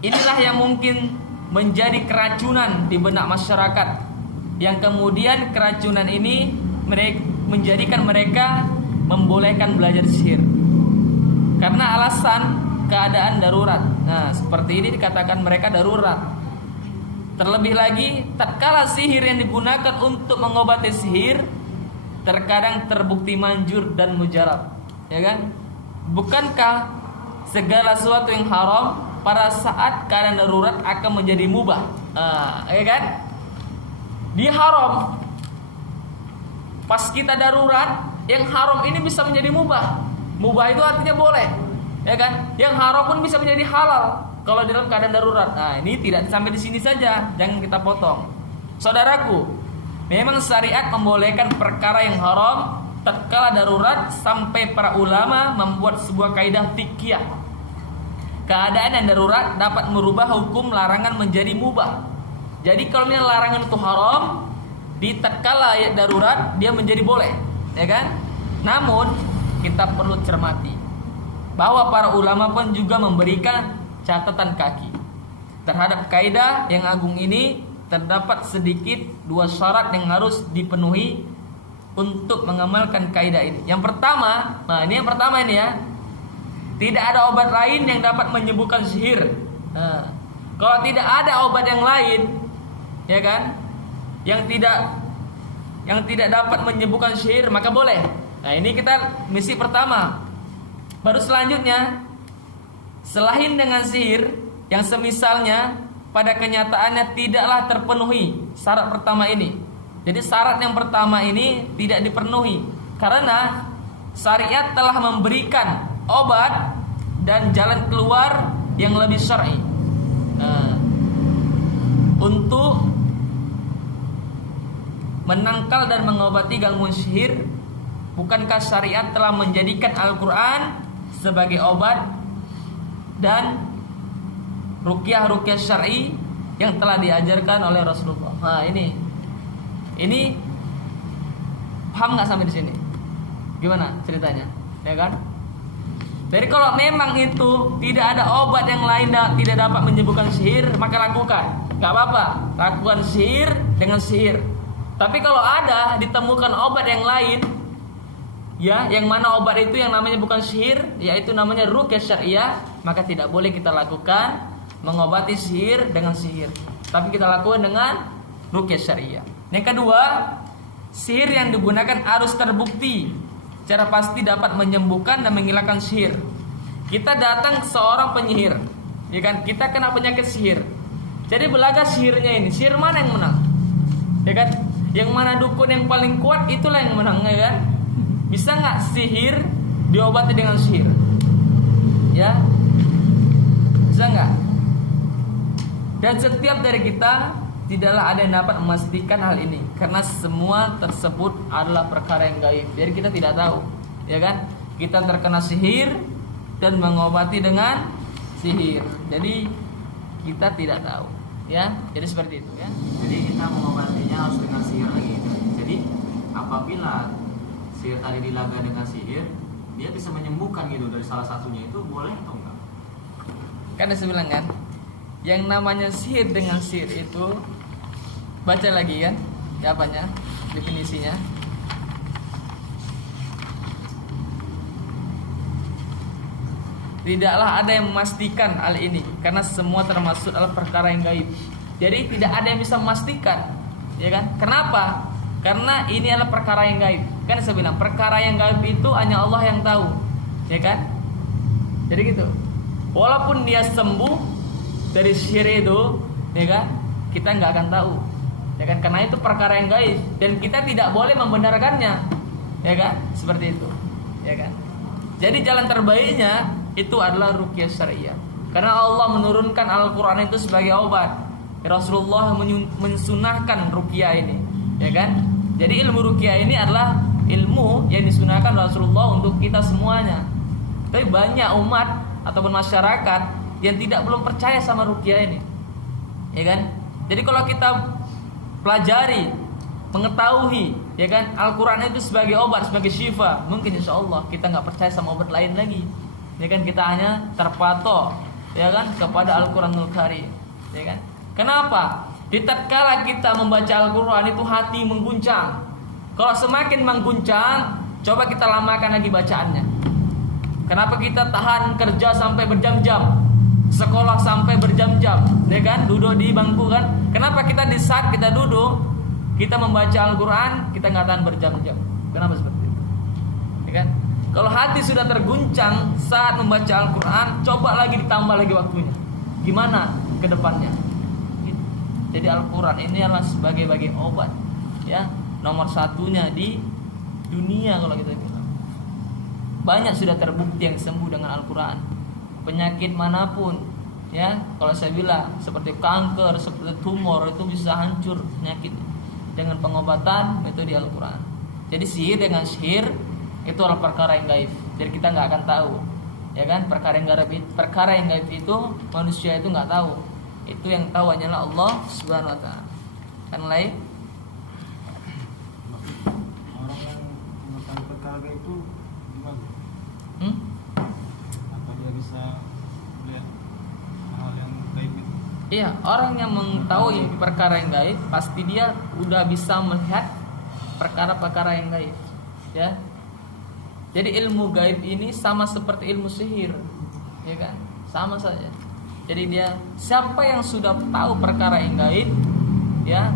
Inilah yang mungkin menjadi keracunan di benak masyarakat, yang kemudian keracunan ini menjadikan mereka membolehkan belajar sihir karena alasan keadaan darurat. Nah, seperti ini dikatakan mereka darurat. Terlebih lagi, tatkala sihir yang digunakan untuk mengobati sihir terkadang terbukti manjur dan mujarab, ya kan? Bukankah segala sesuatu yang haram pada saat keadaan darurat akan menjadi mubah? Ya kan? Dia haram. Pas kita darurat, yang haram ini bisa menjadi mubah. Mubah itu artinya boleh, ya kan? Yang haram pun bisa menjadi halal kalau dalam keadaan darurat. Nah, ini tidak sampai di sini saja, jangan kita potong. Saudaraku, memang syariat membolehkan perkara yang haram tatkala darurat, sampai para ulama membuat sebuah kaidah fikih. Keadaan yang darurat dapat merubah hukum larangan menjadi mubah. Jadi kalau misalnya larangan itu haram, di tatkala darurat dia menjadi boleh, ya kan? Namun kita perlu cermati bahwa para ulama pun juga memberikan catatan kaki terhadap kaidah yang agung ini. Terdapat sedikit dua syarat yang harus dipenuhi untuk mengamalkan kaidah ini. Yang pertama, nah ini yang pertama ini ya, tidak ada obat lain yang dapat menyembuhkan sihir. Nah, kalau tidak ada obat yang lain, ya kan, yang tidak dapat menyembuhkan sihir, maka boleh. Nah, ini kita misi pertama. Baru selanjutnya, selain dengan sihir yang semisalnya pada kenyataannya tidaklah terpenuhi syarat pertama ini. Jadi syarat yang pertama ini tidak dipenuhi karena syariat telah memberikan obat dan jalan keluar yang lebih syar'i. Untuk menangkal dan mengobati gangguan sihir, bukankah syariat telah menjadikan Al-Quran sebagai obat dan ruqyah syar'i yang telah diajarkan oleh Rasulullah? Nah, ini paham nggak sampai di sini? Gimana ceritanya, ya kan? Jadi kalau memang itu tidak ada obat yang lain tidak dapat menyembuhkan sihir, maka lakukan, nggak apa-apa, lakukan sihir dengan sihir. Tapi kalau ada ditemukan obat yang lain, ya, yang mana obat itu yang namanya bukan sihir, yaitu namanya ruqyah syariah, maka tidak boleh kita lakukan mengobati sihir dengan sihir. Tapi kita lakukan dengan ruqyah syariah. Yang kedua, sihir yang digunakan harus terbukti secara pasti dapat menyembuhkan dan menghilangkan sihir. Kita datang ke seorang penyihir, ya kan? Kita kena penyakit sihir. Jadi belaga sihirnya ini, sihir mana yang menang? Ya kan? Yang mana dukun yang paling kuat itulah yang menang, ya kan? Bisa nggak sihir diobati dengan sihir? Ya, bisa nggak? Dan setiap dari kita tidaklah ada yang dapat memastikan hal ini, karena semua tersebut adalah perkara yang gaib. Jadi kita tidak tahu, ya kan? Kita terkena sihir dan mengobati dengan sihir. Jadi kita tidak tahu, ya. Jadi seperti itu, ya. Jadi kita mengobatinya harus dengan sihir lagi. Jadi apabila sihir tadi dilaga dengan sihir, dia bisa menyembuhkan gitu dari salah satunya, itu boleh atau enggak? Kan saya bilang kan, yang namanya sihir dengan sihir itu, baca lagi kan, ya apanya, definisinya. Tidaklah ada yang memastikan hal ini, karena semua termasuk adalah perkara yang gaib. Jadi tidak ada yang bisa memastikan, ya kan? Kenapa? Karena ini adalah perkara yang gaib. Kan saya bilang perkara yang gaib itu hanya Allah yang tahu, ya kan? Jadi gitu. Walaupun dia sembuh dari sihir itu, ya kan? Kita nggak akan tahu, ya kan? Karena itu perkara yang gaib dan kita tidak boleh membenarkannya, ya kan? Seperti itu, ya kan? Jadi jalan terbaiknya itu adalah ruqyah syariah. Karena Allah menurunkan Al-Quran itu sebagai obat. Rasulullah mensunahkan ruqyah ini, ya kan? Jadi ilmu ruqyah ini adalah ilmu yang disunahkan Rasulullah untuk kita semuanya. Tapi banyak umat ataupun masyarakat yang belum percaya sama ruqyah ini, ya kan? Jadi kalau kita pelajari, mengetahui, ya kan, Al-Quran itu sebagai obat, sebagai syifa, mungkin insya Allah kita nggak percaya sama obat lain lagi, ya kan? Kita hanya terpatok, ya kan, kepada Al-Quranul Karim, ya kan? Kenapa? Di tatkala kita membaca Al-Quran itu hati mengguncang. Kalau semakin mengguncang, coba kita lamakan lagi bacaannya. Kenapa kita tahan kerja sampai berjam-jam, sekolah sampai berjam-jam, ya kan? Duduk di bangku kan? Kenapa kita di saat kita duduk, kita membaca Al-Quran, kita nggak tahan berjam-jam? Kenapa seperti itu? Ya kan? Kalau hati sudah terguncang saat membaca Al-Quran, coba lagi ditambah lagi waktunya. Gimana ke depannya? Jadi Al-Quran ini adalah sebagai obat, ya, nomor satunya di dunia kalau kita bilang. Banyak sudah terbukti yang sembuh dengan Al-Quran. Penyakit manapun, ya, kalau saya bilang seperti kanker, seperti tumor, itu bisa hancur penyakit dengan pengobatan metode Al-Quran. Jadi sihir dengan sihir itu adalah perkara yang gaib. Jadi kita nggak akan tahu, ya kan? Perkara yang gaib itu manusia itu nggak tahu. Itu yang tahu hanyalah Allah Subhanahu wa ta'ala. Kan lain? Orang yang mengetahui perkara itu gimana? Apa dia bisa melihat hal yang gaib itu? Iya, orang yang mengetahui perkara yang gaib pasti dia udah bisa melihat perkara-perkara yang gaib, ya. Jadi ilmu gaib ini sama seperti ilmu sihir, ya kan? Sama saja. Jadi dia, siapa yang sudah tahu perkara yang gaib, ya,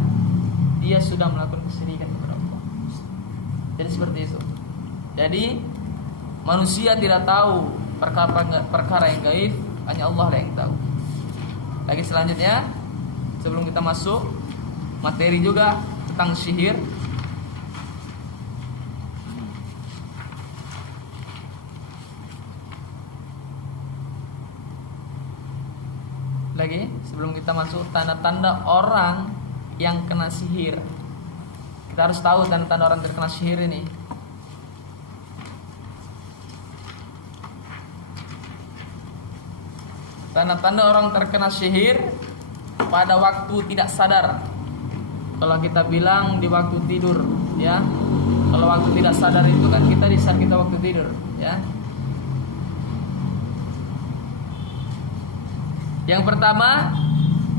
dia sudah melakukan kesyirikan kepada Allah. Jadi seperti itu. Jadi manusia tidak tahu perkara yang gaib, hanya Allah yang tahu. Lagi selanjutnya, sebelum kita masuk materi juga tentang sihir. Lagi sebelum kita masuk tanda-tanda orang yang kena sihir. Kita harus tahu tanda-tanda orang terkena sihir ini. Tanda-tanda orang terkena sihir pada waktu tidak sadar. Kalau kita bilang di waktu tidur, ya. Kalau waktu tidak sadar itu kan kita di saat kita waktu tidur, ya. Yang pertama,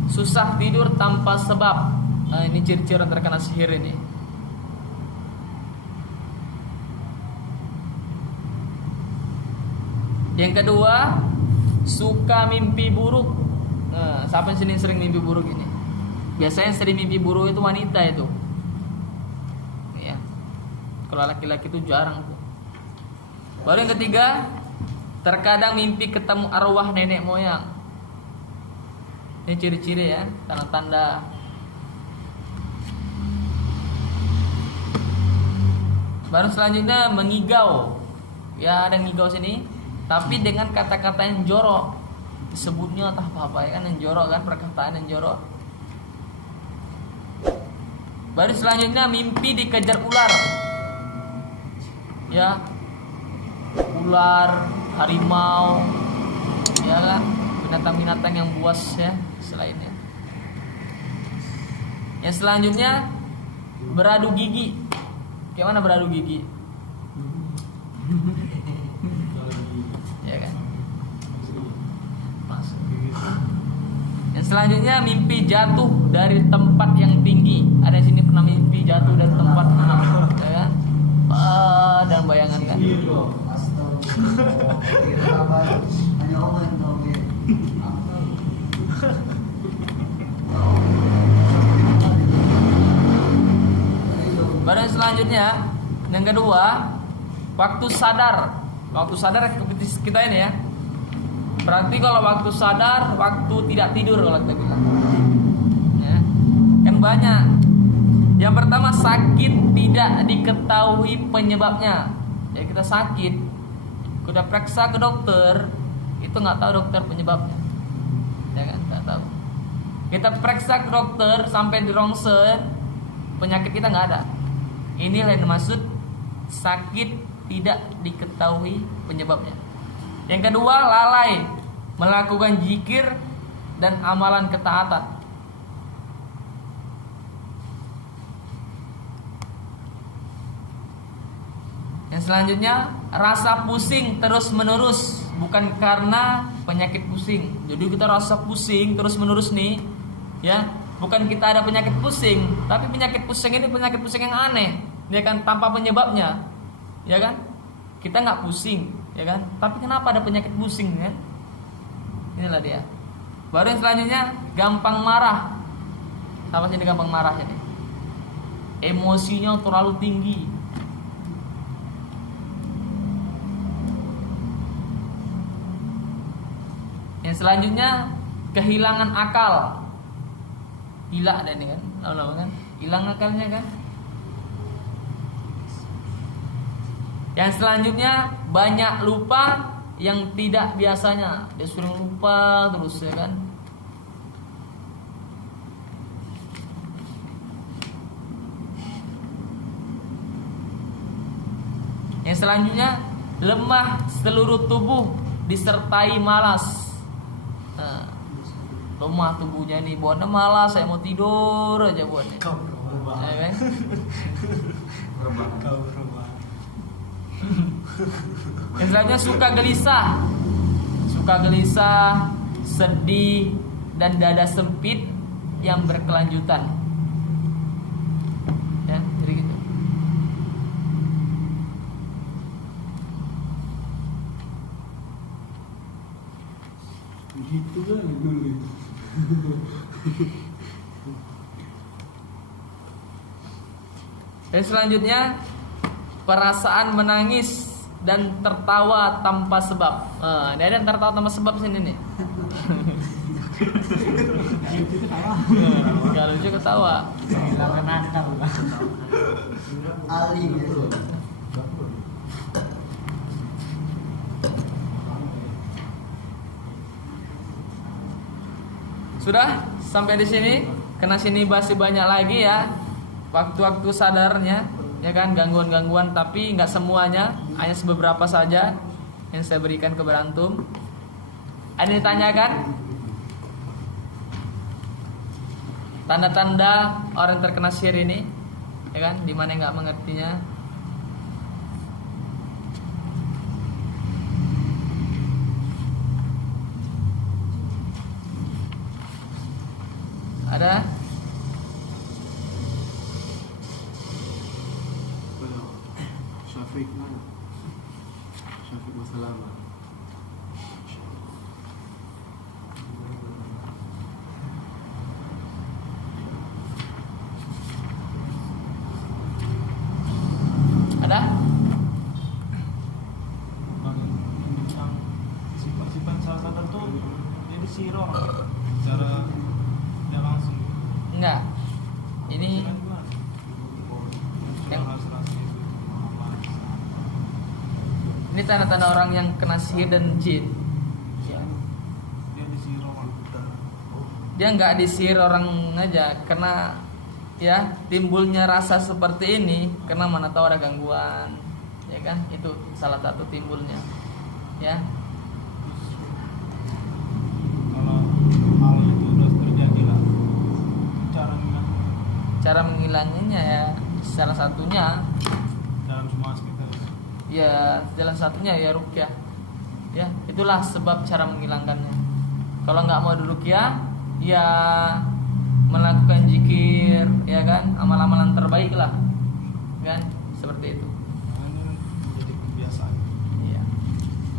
susah tidur tanpa sebab. Nah, ini ciri-ciri orang terkena sihir ini. Yang kedua, suka mimpi buruk. Nah, siapa yang sering mimpi buruk ini? Biasanya yang sering mimpi buruk itu wanita itu. Ya. Kalau laki-laki itu jarang tuh. Baru yang ketiga, terkadang mimpi ketemu arwah nenek moyang. Ini ciri-ciri ya, tanda-tanda. Baru selanjutnya mengigau. Ya, ada yang ngigau sini, tapi dengan kata-kata yang jorok. Disebutnya entah apa ya kan, yang jorok kan, perkataan yang jorok. Baru selanjutnya mimpi dikejar ular. Ya. Ular, harimau, ya kan, binatang-binatang yang buas ya, selainnya. Yang selanjutnya beradu gigi. Gimana beradu gigi? Ya kan? Masuk. Yang selanjutnya mimpi jatuh dari tempat yang tinggi. Ada di sini pernah mimpi jatuh dari tempat, ya kan? Dan bayangan kan? Hanya Allah yang tahu ya. Baru yang selanjutnya, yang kedua, waktu sadar. Waktu sadar kita ini ya. Berarti kalau waktu sadar, waktu tidak tidur kalau kita bilang. Ya. Kan banyak. Yang pertama, sakit tidak diketahui penyebabnya. Ya, kita sakit, kita periksa ke dokter, itu nggak tahu dokter penyebabnya. Ya kan, nggak tahu. Kita periksa ke dokter sampai di rongsen, penyakit kita nggak ada. Inilah yang dimaksud sakit tidak diketahui penyebabnya. Yang kedua, lalai melakukan zikir dan amalan ketaatan. Yang selanjutnya, rasa pusing terus menerus, bukan karena penyakit pusing. Jadi kita rasa pusing terus menerus nih, ya. Bukan kita ada penyakit pusing, tapi penyakit pusing ini penyakit pusing yang aneh, ya kan, tanpa penyebabnya, ya kan? Kita nggak pusing, ya kan? Tapi kenapa ada penyakit pusing, ya? Inilah dia. Baru yang selanjutnya, gampang marah. Sama sini gampang marah ini. Emosinya terlalu tinggi. Yang selanjutnya, kehilangan akal. Gila ada ini kan, lama-lama kan, hilang akalnya kan. Yang selanjutnya, banyak lupa yang tidak biasanya. Dia sering lupa terus, ya kan. Yang selanjutnya, lemah seluruh tubuh disertai malas. Nah, lemah tubuhnya nih, buatnya malas, saya mau tidur aja buatnya. Kau berubah. Ya kan? Kau berubah. Yang selanjutnya suka gelisah, sedih, dan dada sempit yang berkelanjutan. Ya, jadi gitu. Gitu kan dulu. Dan selanjutnya, perasaan menangis dan tertawa tanpa sebab. Ini ada yang tertawa tanpa sebab sini nih. Kalau lucu ketawa. Kehilangan akal lah. Ali ya. Sudah sampai di sini. Karena sini masih banyak lagi ya waktu-waktu sadarnya, ya kan, gangguan-gangguan, tapi nggak semuanya, hanya beberapa saja yang saya berikan ke berantum. Ada yang ditanyakan? Tanda-tanda orang terkena sihir ini, ya kan, di mana nggak mengertinya? Ada? Syafiq mana? Syafiq Masalama. Ini tanda-tanda orang yang kena sihir dan jin. Ya. Dia disihir orang. Dia nggak disihir orang aja, karena ya timbulnya rasa seperti ini karena mana tahu ada gangguan, ya kan? Itu salah satu timbulnya. Ya. Kalau hal itu udah terjadi lah, Cara menghilanginya ya salah satunya dalam semua aspek tadi. ya jalan satunya ya ruqyah. Ya, itulah sebab cara menghilangkannya. Kalau nggak mau ruqyah, ya melakukan zikir, ya kan? Amal-amalan terbaik lah. Kan? Seperti itu. Nah, ini menjadi kebiasaan. Iya.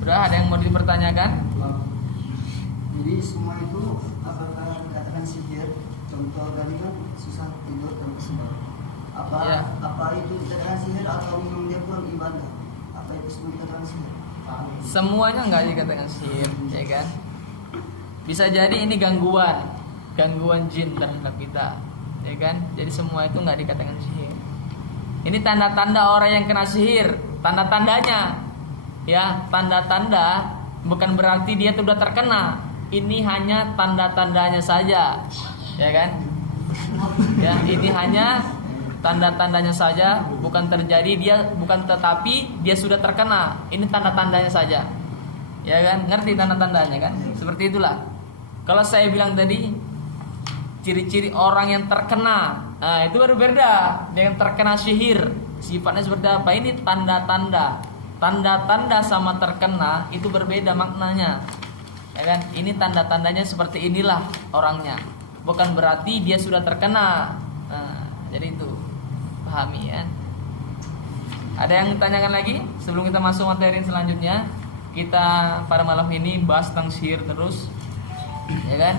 Udah ada yang mau dipertanyakan? Jadi semua itu apakah dikatakan sihir? Contoh tadi kan susah tidur tanpa sebab. Apa Ya. apa itu dikatakan sihir atau memang dia kurang ibadah? Apa itu semua dikatakan sihir? Semuanya nggak dikatakan sihir, ya kan? Bisa jadi ini gangguan jin terhadap kita, ya kan? Jadi semua itu nggak dikatakan sihir. Ini tanda-tanda orang yang kena sihir, tanda-tandanya, ya tanda-tanda bukan berarti dia sudah terkena. Ini hanya tanda-tandanya saja, ya kan? Ya, ini hanya tanda-tandanya saja, bukan terjadi tetapi dia sudah terkena. Ini tanda-tandanya saja. Ya kan? Ngerti tanda-tandanya kan? Seperti itulah. Kalau saya bilang tadi ciri-ciri orang yang terkena, nah itu baru beda dengan terkena sihir. Sifatnya seperti apa? Ini tanda-tanda. Tanda-tanda sama terkena itu berbeda maknanya. Ya kan? Ini tanda-tandanya seperti inilah orangnya. Bukan berarti dia sudah terkena. Nah, jadi itu pahami ya. Ada yang ditanyakan lagi sebelum kita masuk materi selanjutnya? Kita pada malam ini bahas tentang sihir terus, ya kan?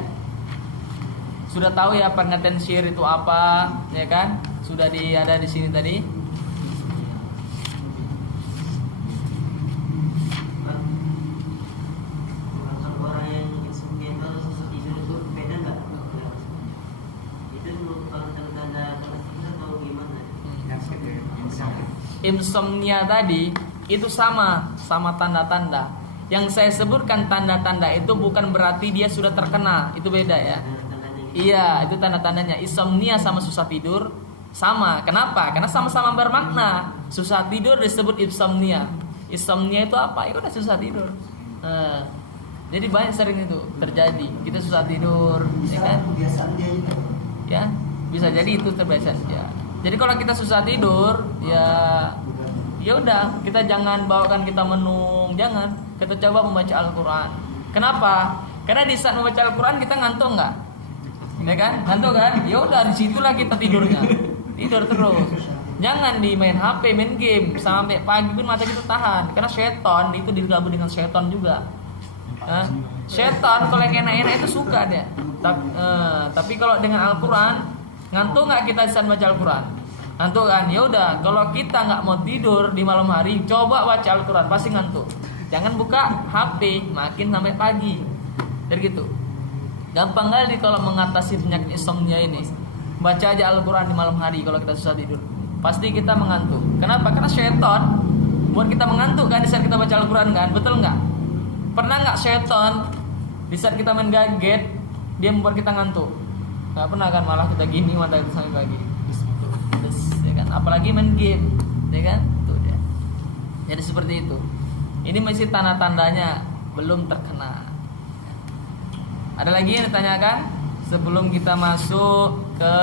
Sudah tahu ya pengertian sihir itu apa, ya kan? Sudah ada di sini tadi. Orang yang insomnia atau susah tidur itu beda nggak? Itu kalau tanda-tanda tidur atau gimana? Insomnia tadi itu sama tanda-tanda. Yang saya sebutkan tanda-tanda itu bukan berarti dia sudah terkena, itu beda ya. Iya, itu tanda-tandanya. Insomnia sama susah tidur sama. Kenapa? Karena sama-sama bermakna. Susah tidur disebut insomnia. Insomnia itu apa? Itu udah susah tidur. Jadi banyak sering itu terjadi. Kita susah tidur, ya kan? Kebiasaan dia juga. Ya, bisa jadi itu kebiasaan dia. Jadi kalau kita susah tidur, ya udah, kita jangan bawakan kita menung, jangan. Kita coba membaca Al-Qur'an. Kenapa? Karena di saat membaca Al-Qur'an kita ngantuk nggak? Ya kan? Ngantuk kan? Ya udah, disitulah kita tidurnya. Tidur terus. Jangan di main HP, main game sampai pagi pun mata kita tahan. Karena setan itu digabung dengan setan juga. Setan kalau yang enak-enak itu suka dia. Tapi kalau dengan Al-Qur'an, ngantuk nggak kita di saat baca Al-Qur'an? Ngantuk kan? Ya udah, kalau kita nggak mau tidur di malam hari, coba baca Al-Qur'an, pasti ngantuk. Jangan buka HP makin sampai pagi. Jadi gitu. Gampang kali kalau mengatasi penyakit insomnia ini. Baca aja Al-Qur'an di malam hari kalau kita susah tidur. Pasti kita mengantuk. Kenapa? Karena syaitan buat kita mengantuk kan di saat kita baca Al-Qur'an kan? Betul nggak? Pernah nggak syaitan di saat kita main gadget dia membuat kita ngantuk? Nggak pernah kan, malah kita gini mata kita sampai pagi. Terus, ya kan? Apalagi main game, ya kan? Tuh dia. Jadi seperti itu. Ini masih tanda-tandanya belum terkena. Ada lagi yang ditanyakan sebelum kita masuk ke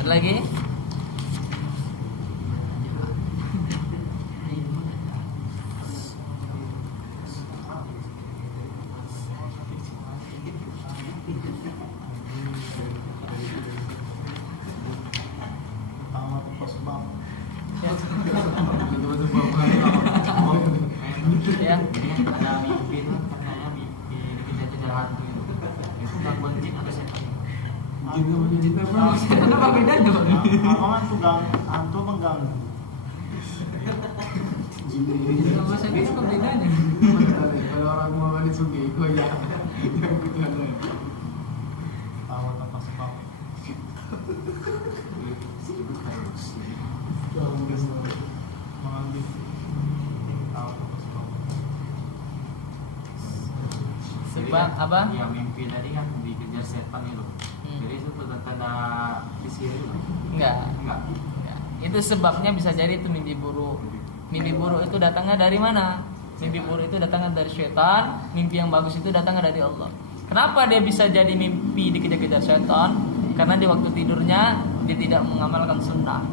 ada lagi? Pertama pas sebab Ya. Ada mimpi tuh katanya mimpi dikejar-kejar hantu itu gangguan jin atau setan? Setan apa bedanya? apa kan tuh hantu mengganggu. Sama setan apa bedanya? Kalau orang mau mandi sugi, kok ya. Tahu tanpa sebab. mengambil tahu sebab Sebab apa? Ya mimpi tadi kan dikejar setan itu. Hmm. Jadi itu tanda disihir itu. Enggak. Enggak. Enggak. Itu sebabnya bisa jadi itu mimpi buruk. Mimpi buruk itu datangnya dari mana? Mimpi buruk itu datangnya dari setan. Mimpi yang bagus itu datangnya dari Allah. Kenapa dia bisa jadi mimpi dikejar-kejar setan? Karena di waktu tidurnya dia tidak mengamalkan sunnah,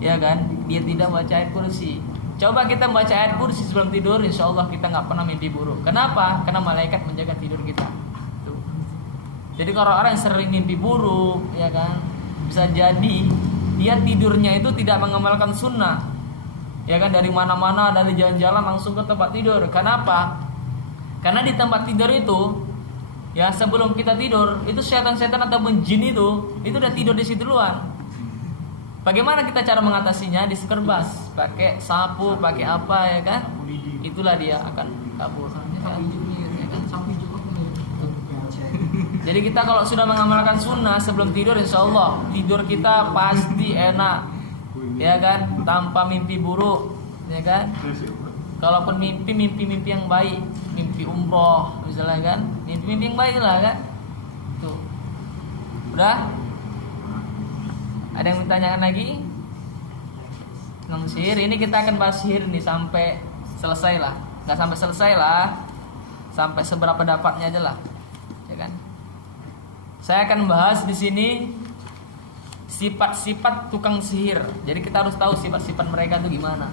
ya kan? Dia tidak baca ayat kursi. Coba kita baca ayat kursi sebelum tidur, insya Allah kita nggak pernah mimpi buruk. Kenapa? Karena malaikat menjaga tidur kita. Tuh. Jadi kalau orang yang sering mimpi buruk, ya kan, bisa jadi dia tidurnya itu tidak mengamalkan sunnah, ya kan? Dari mana-mana, dari jalan-jalan langsung ke tempat tidur. Kenapa? Karena di tempat tidur itu, ya sebelum kita tidur, itu setan-setan ataupun jin itu udah tidur di situ duluan. Bagaimana kita cara mengatasinya? Disekerbas, pakai sapu, pakai apa, ya kan? Itulah dia akan kabur. Ya kan? Jadi kita kalau sudah mengamalkan sunnah sebelum tidur, insya Allah tidur kita pasti enak, ya kan? Tanpa mimpi buruk, ya kan? Kalaupun mimpi yang baik, mimpi umroh misalnya kan, mimpi yang baik lah kan. Tuh, udah? Ada yang ditanyakan lagi? Tentang sihir, ini kita akan bahas sihir nih sampai selesai lah. Nggak sampai selesai lah, sampai seberapa dapatnya aja lah, ya kan? Saya akan bahas di sini sifat-sifat tukang sihir. Jadi kita harus tahu sifat-sifat mereka itu gimana.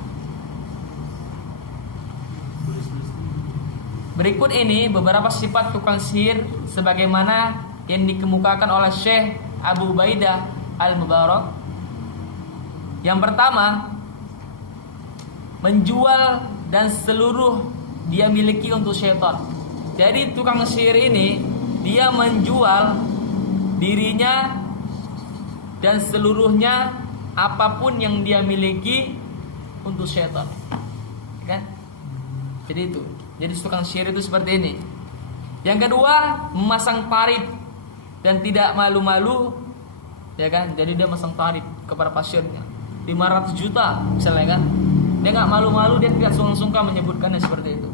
Berikut ini beberapa sifat tukang sihir sebagaimana yang dikemukakan oleh Syekh Abu Ubaidah Al-Mubarak. Yang pertama, menjual dan seluruh dia miliki untuk syaitan. Jadi tukang sihir ini dia menjual dirinya dan seluruhnya apapun yang dia miliki untuk syaitan, kan? Jadi itu. Jadi tukang sihir itu seperti ini. Yang kedua, memasang tarif dan tidak malu-malu, ya kan? Jadi dia masang tarif kepada pasiennya 500 juta misalnya kan. Dia nggak malu-malu, dia tidak sungkan-sungkan menyebutkannya seperti itu,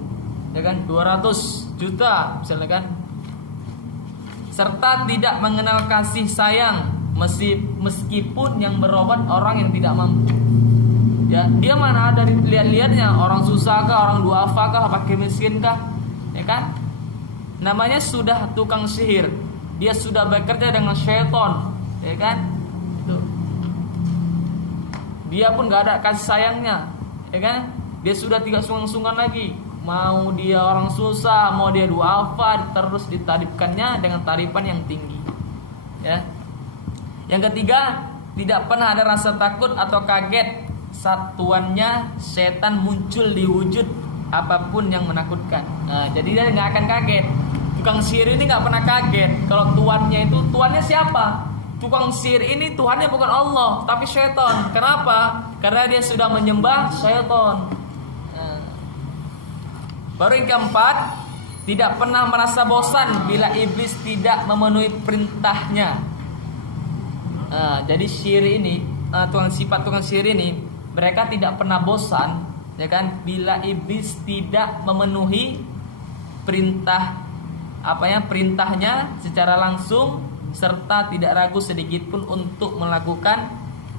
ya kan? 200 juta misalnya kan. Serta tidak mengenal kasih sayang meskipun yang berobat orang yang tidak mampu. Ya, dia mana ada lihat-lihatnya orang susah kah, orang duafa kah, pakai miskin kah, ya kan? Namanya sudah tukang sihir. Dia sudah bekerja dengan syaitan, ya kan? Tuh. Dia pun gak ada kasih sayangnya, ya kan? Dia sudah tidak sungkan-sungkan lagi. Mau dia orang susah, mau dia duafa, terus ditarifkannya dengan tarifan yang tinggi, ya. Yang ketiga, tidak pernah ada rasa takut atau kaget saat tuannya setan muncul di wujud apapun yang menakutkan. Nah, jadi dia nggak akan kaget. Tukang sihir ini nggak pernah kaget kalau tuannya siapa? Tukang sihir ini Tuhannya bukan Allah, tapi setan. Kenapa? Karena dia sudah menyembah setan. Nah. Baru yang keempat, tidak pernah merasa bosan bila iblis tidak memenuhi perintahnya. Nah, jadi sihir ini, tukang sihir ini, mereka tidak pernah bosan, ya kan? Bila iblis tidak memenuhi perintahnya secara langsung, serta tidak ragu sedikit pun untuk melakukan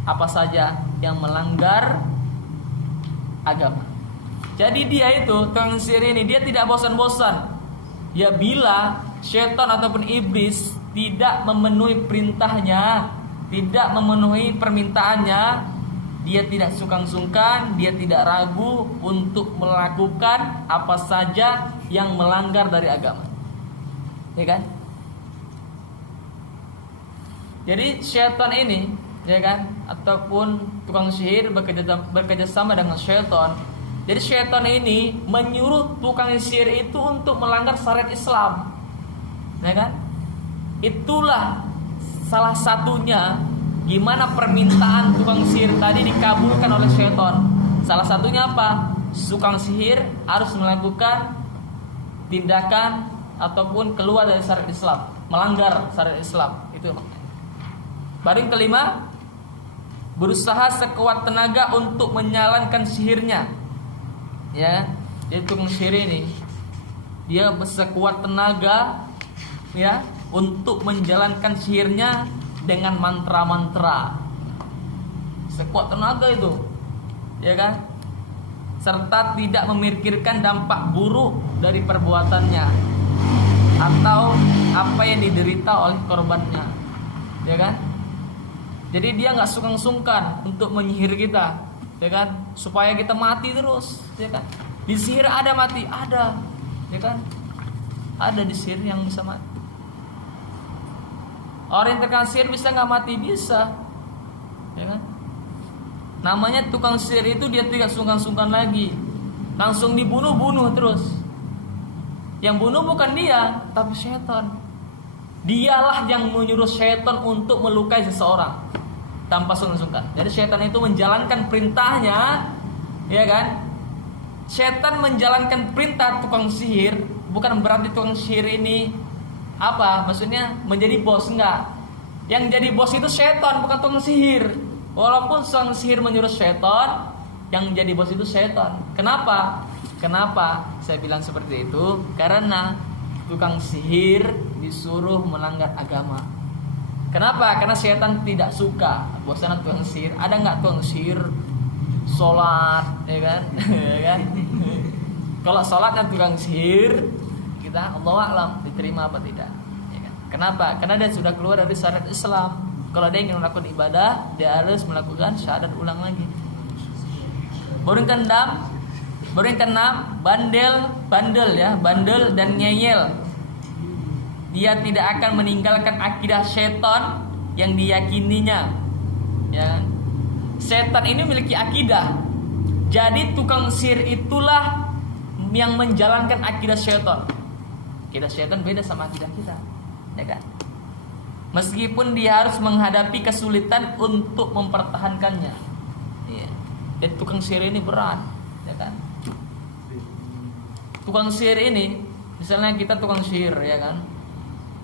apa saja yang melanggar agama. Jadi dia itu tukang sihir ini, dia tidak bosan-bosan. Ya bila syaitan ataupun iblis tidak memenuhi perintahnya, tidak memenuhi permintaannya, dia tidak sungkan-sungkan, dia tidak ragu untuk melakukan apa saja yang melanggar dari agama, ya kan? Jadi syaitan ini, ya kan, ataupun tukang sihir bekerja sama dengan syaitan. Jadi syaitan ini menyuruh tukang sihir itu untuk melanggar syariat Islam, ya kan? Itulah salah satunya gimana permintaan tukang sihir tadi dikabulkan oleh syaitan. Salah satunya apa? Tukang sihir harus melakukan tindakan ataupun keluar dari syariat Islam, melanggar syariat Islam. Itu maknanya. Baru yang kelima, berusaha sekuat tenaga untuk menjalankan sihirnya. Ya, jadi tukang sihir ini dia sekuat tenaga ya untuk menjalankan sihirnya dengan mantra-mantra. Sekuat tenaga itu, ya kan? Serta tidak memikirkan dampak buruk dari perbuatannya atau apa yang diderita oleh korbannya, ya kan? Jadi dia nggak sungkan-sungkan untuk menyihir kita, ya kan? Supaya kita mati terus, ya kan? Di sihir ada mati, ada, ya kan? Ada di sihir yang bisa mati. Orang yang terkena sihir bisa nggak mati, bisa, ya kan? Namanya tukang sihir itu dia tidak sungkan-sungkan lagi, langsung dibunuh terus. Yang bunuh bukan dia, tapi setan. Dialah yang menyuruh setan untuk melukai seseorang tanpa sungkan-sungkan. Jadi setan itu menjalankan perintahnya, ya kan? Setan menjalankan perintah tukang sihir, bukan berarti tukang sihir ini apa? Maksudnya menjadi bos, enggak. Yang jadi bos itu setan, bukan tukang sihir. Walaupun sang sihir menyuruh setan, yang jadi bos itu setan. Kenapa? Kenapa saya bilang seperti itu? Karena tukang sihir disuruh melanggar agama. Kenapa? Karena setan tidak suka bosan tukang sihir. Ada nggak tukang sihir sholat, ya kan? Ya kan? Kalau sholatnya tukang sihir, kita Allahu a'lam diterima apa tidak? Ya kan? Kenapa? Karena dia sudah keluar dari syariat Islam. Kalau dia ingin melakukan ibadah, dia harus melakukan syahadat ulang lagi. Baru yang keenam, bandel dan ngeyel. Dia tidak akan meninggalkan akidah setan yang diyakininya. Ya. Setan ini memiliki akidah. Jadi tukang sihir itulah yang menjalankan akidah setan. Akidah setan beda sama akidah kita, ya kan? Meskipun dia harus menghadapi kesulitan untuk mempertahankannya. Ya. Dan tukang sihir ini berat, ya kan? Tukang sihir ini, misalnya kita tukang sihir, ya kan?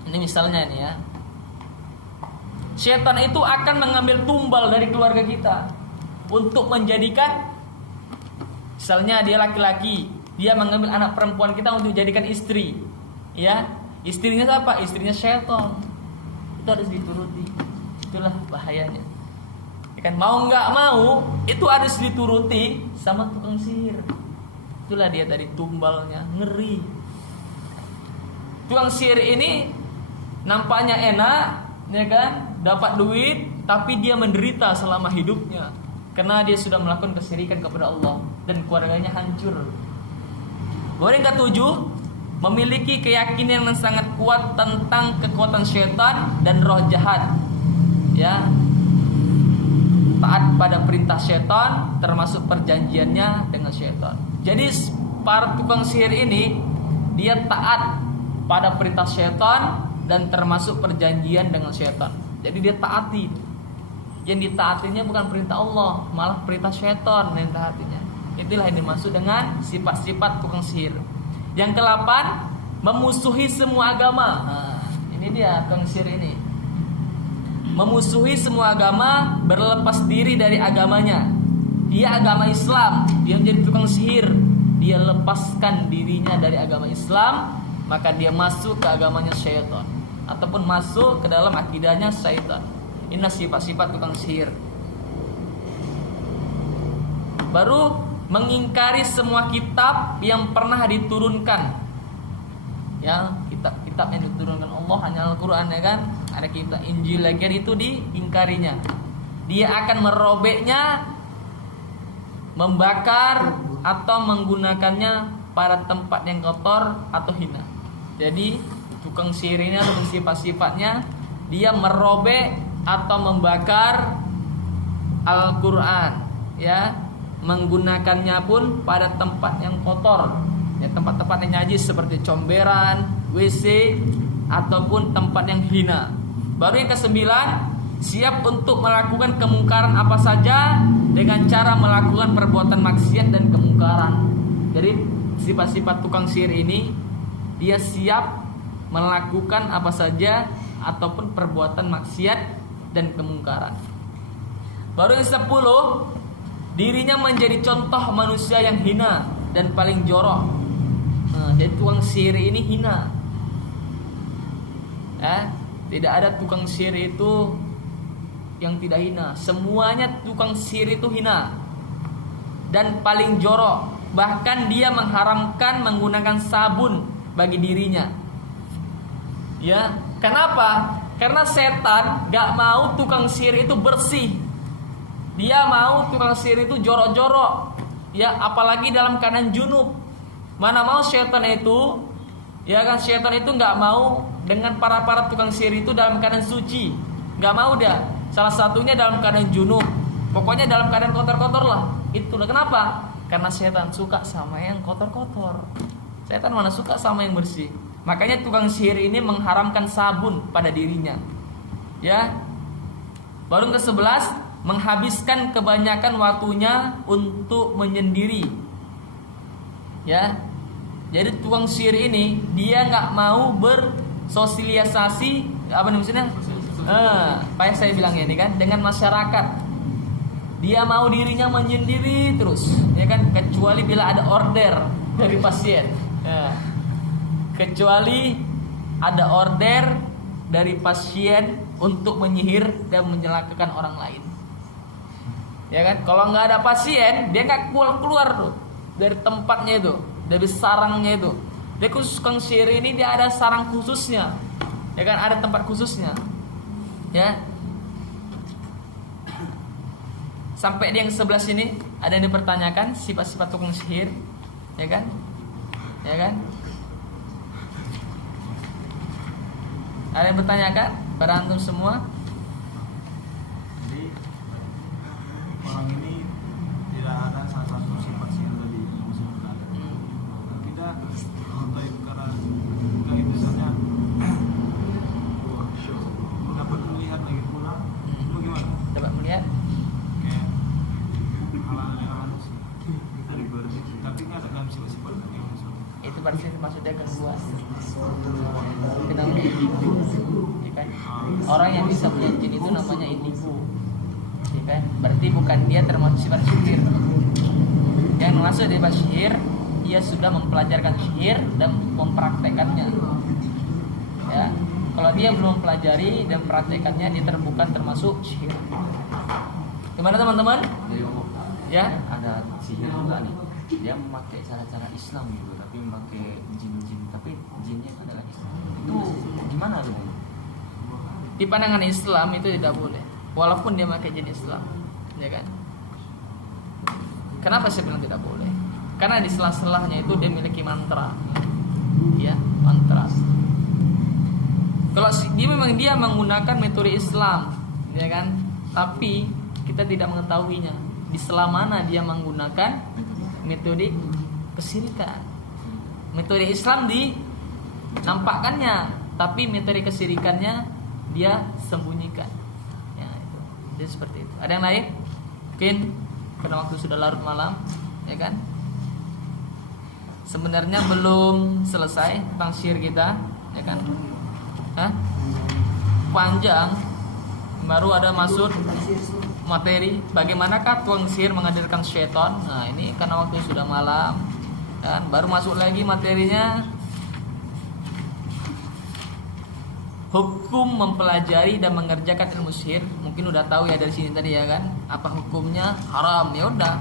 Ini misalnya nih ya. Setan itu akan mengambil tumbal dari keluarga kita untuk menjadikan, misalnya dia laki-laki, dia mengambil anak perempuan kita untuk dijadikan istri, ya. Istrinya siapa? Istrinya setan. Itu harus dituruti. Itulah bahayanya, ya kan? Mau nggak mau itu harus dituruti sama tukang sihir. Itulah dia dari tumbalnya, ngeri. Tukang sihir ini nampaknya enak, ya kan? Dapat duit, tapi dia menderita selama hidupnya karena dia sudah melakukan kesyirikan kepada Allah dan keluarganya hancur. Yang ketujuh, memiliki keyakinan yang sangat kuat tentang kekuatan syaitan dan roh jahat. Ya. Taat pada perintah syaitan, termasuk perjanjiannya dengan syaitan. Jadi para tukang sihir ini dia taat pada perintah syaitan dan termasuk perjanjian dengan syaitan. Jadi dia taati. Yang ditaatinya bukan perintah Allah, malah perintah syaitan yang ditaatinya. Itulah yang dimaksud dengan sifat-sifat tukang sihir. Yang ke-8, memusuhi semua agama. Nah, ini dia tukang sihir ini. Memusuhi semua agama, berlepas diri dari agamanya. Dia agama Islam, dia menjadi tukang sihir. Dia lepaskan dirinya dari agama Islam, maka dia masuk ke agamanya syaitan ataupun masuk ke dalam akidahnya syaitan. Ini sifat-sifat tukang sihir. Baru mengingkari semua kitab yang pernah diturunkan. Ya, kitab-kitab yang diturunkan Allah hanya Al-Qur'an, ya kan? Ada kitab Injil lagi, itu diingkarinya. Dia akan merobeknya, membakar atau menggunakannya pada tempat yang kotor atau hina. Jadi tukang sihir ini ada sifat-sifatnya, dia merobek atau membakar Al-Qur'an, ya, menggunakannya pun pada tempat yang kotor, ya, tempat-tempat yang najis seperti comberan, WC ataupun tempat yang hina. Baru yang ke-9, siap untuk melakukan kemungkaran apa saja dengan cara melakukan perbuatan maksiat dan kemungkaran. Jadi sifat-sifat tukang sihir ini, dia siap melakukan apa saja ataupun perbuatan maksiat dan kemungkaran. Baru yang 10, dirinya menjadi contoh manusia yang hina dan paling jorok. Jadi tukang sihir ini hina. Tidak ada tukang sihir itu yang tidak hina. Semuanya tukang sihir itu hina dan paling jorok. Bahkan dia mengharamkan menggunakan sabun bagi dirinya. Ya, kenapa? Karena setan gak mau tukang sihir itu bersih. Dia mau tukang sihir itu jorok-jorok. Ya, apalagi dalam keadaan junub. Mana mau setan itu, ya kan, setan itu gak mau dengan para tukang sihir itu dalam keadaan suci. Gak mau dia. Salah satunya dalam keadaan junub. Pokoknya dalam keadaan kotor-kotor lah. Itulah kenapa? Karena setan suka sama yang kotor-kotor. Setan mana suka sama yang bersih. Makanya tukang sihir ini mengharamkan sabun pada dirinya. Ya. Baru ke-11, menghabiskan kebanyakan waktunya untuk menyendiri. Ya. Jadi tukang sihir ini dia nggak mau bersosialisasi, apa maksudnya? Kayak saya bilang ini kan, dengan masyarakat. Dia mau dirinya menyendiri terus, ya kan? Kecuali bila ada order dari pasien. Ya. Kecuali ada order dari pasien untuk menyihir dan menyelakakan orang lain. Ya kan? Kalau nggak ada pasien, dia nggak keluar tuh dari tempatnya itu, dari sarangnya itu. Dia khusus tukang sihir ini dia ada sarang khususnya, ya kan? Ada tempat khususnya, ya. Sampai di yang 11 ini ada yang dipertanyakan sifat-sifat tukang sihir, ya kan? Ya kan? Ada yang bertanyakan pada antum semua? Jadi orang ini tidak ada salah satu sifat sihir tadi yang disebutkan. Tidak atau itu karena kayak misalnya dapat melihat lagi pula, itu gimana? Dapat melihat? Kayak hal-hal yang halus. Tapi nggak ada dalam sifat-sifat yang disebut. Itu pasti maksudnya gangguan. Kenapa? Ya kan? Orang yang bisa melihat jin itu namanya indigo. Ya kan? Berarti bukan dia termasuk sifat sihir. Yang masuk di bab sihir, dia sudah mempelajarkan sihir dan mempraktekannya. Ya. Kalau dia belum mempelajari dan mempraktekannya, dia bukan termasuk sihir. Gimana teman-teman? Jadi Ya. ada sihir juga nih. Dia memakai cara-cara Islam gitu, tapi memakai jin-jin, tapi jinnya adalah Islam. Itu gimana tuh? Di pandangan Islam itu tidak boleh, walaupun dia pakai jin Islam, ya kan? Kenapa saya bilang tidak boleh? Karena di selah-selahnya itu dia memiliki mantra, ya, mantra. Kalau dia memang dia menggunakan metode Islam, ya kan? Tapi kita tidak mengetahuinya di selah mana dia menggunakan metode kesirikan. Metode Islam dinampakkannya, tapi metode kesirikannya dia sembunyikan. Ya, itu. Jadi seperti itu. Ada yang lain? Mungkin karena waktu sudah larut malam, ya kan? Sebenarnya belum selesai tentang sihir kita, ya kan? Panjang. Baru ada masuk materi bagaimanakah tukang sihir menghadirkan syaitan. Nah, ini karena waktu sudah malam, dan baru masuk lagi materinya. Hukum mempelajari dan mengerjakan ilmu sihir. Mungkin udah tahu ya dari sini tadi ya kan, apa hukumnya? Haram, ya udah.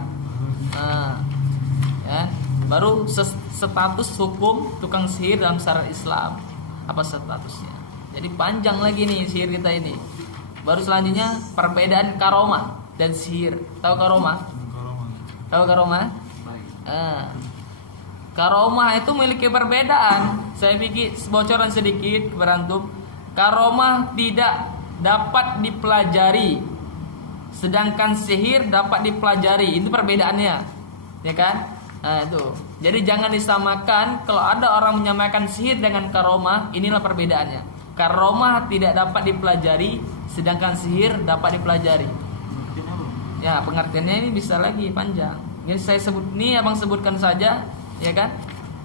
Nah, ya. Baru status hukum tukang sihir dalam syariat Islam. Apa statusnya? Jadi panjang lagi nih sihir kita ini. Baru selanjutnya perbedaan karomah dan sihir. Tahu karomah? Tahu karomah? Karomah itu memiliki perbedaan. Saya bikin bocoran sedikit kepada antum. Karomah tidak dapat dipelajari, sedangkan sihir dapat dipelajari. Itu perbedaannya, ya kan? Nah itu. Jadi jangan disamakan. Kalau ada orang menyamakan sihir dengan karomah, inilah perbedaannya. Karomah tidak dapat dipelajari, sedangkan sihir dapat dipelajari. Ya, pengertiannya ini bisa lagi panjang. Jadi saya sebut ini, abang sebutkan saja, ya kan?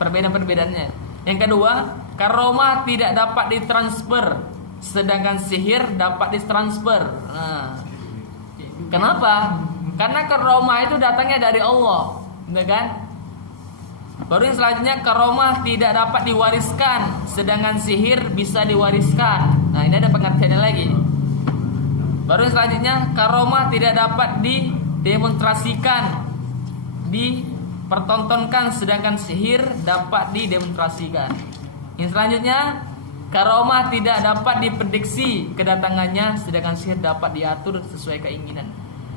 Perbedaan-perbedaannya. Yang kedua, karomah tidak dapat ditransfer, sedangkan sihir dapat ditransfer. Nah, kenapa? Karena karomah itu datangnya dari Allah, benar kan? Baru yang selanjutnya, karomah tidak dapat diwariskan, sedangkan sihir bisa diwariskan. Nah, ini ada pengertiannya lagi. Baru yang selanjutnya, karomah tidak dapat didemonstrasikan, dipertontonkan, sedangkan sihir dapat didemonstrasikan. Yang selanjutnya, karomah tidak dapat diprediksi kedatangannya, sedangkan sihir dapat diatur sesuai keinginan.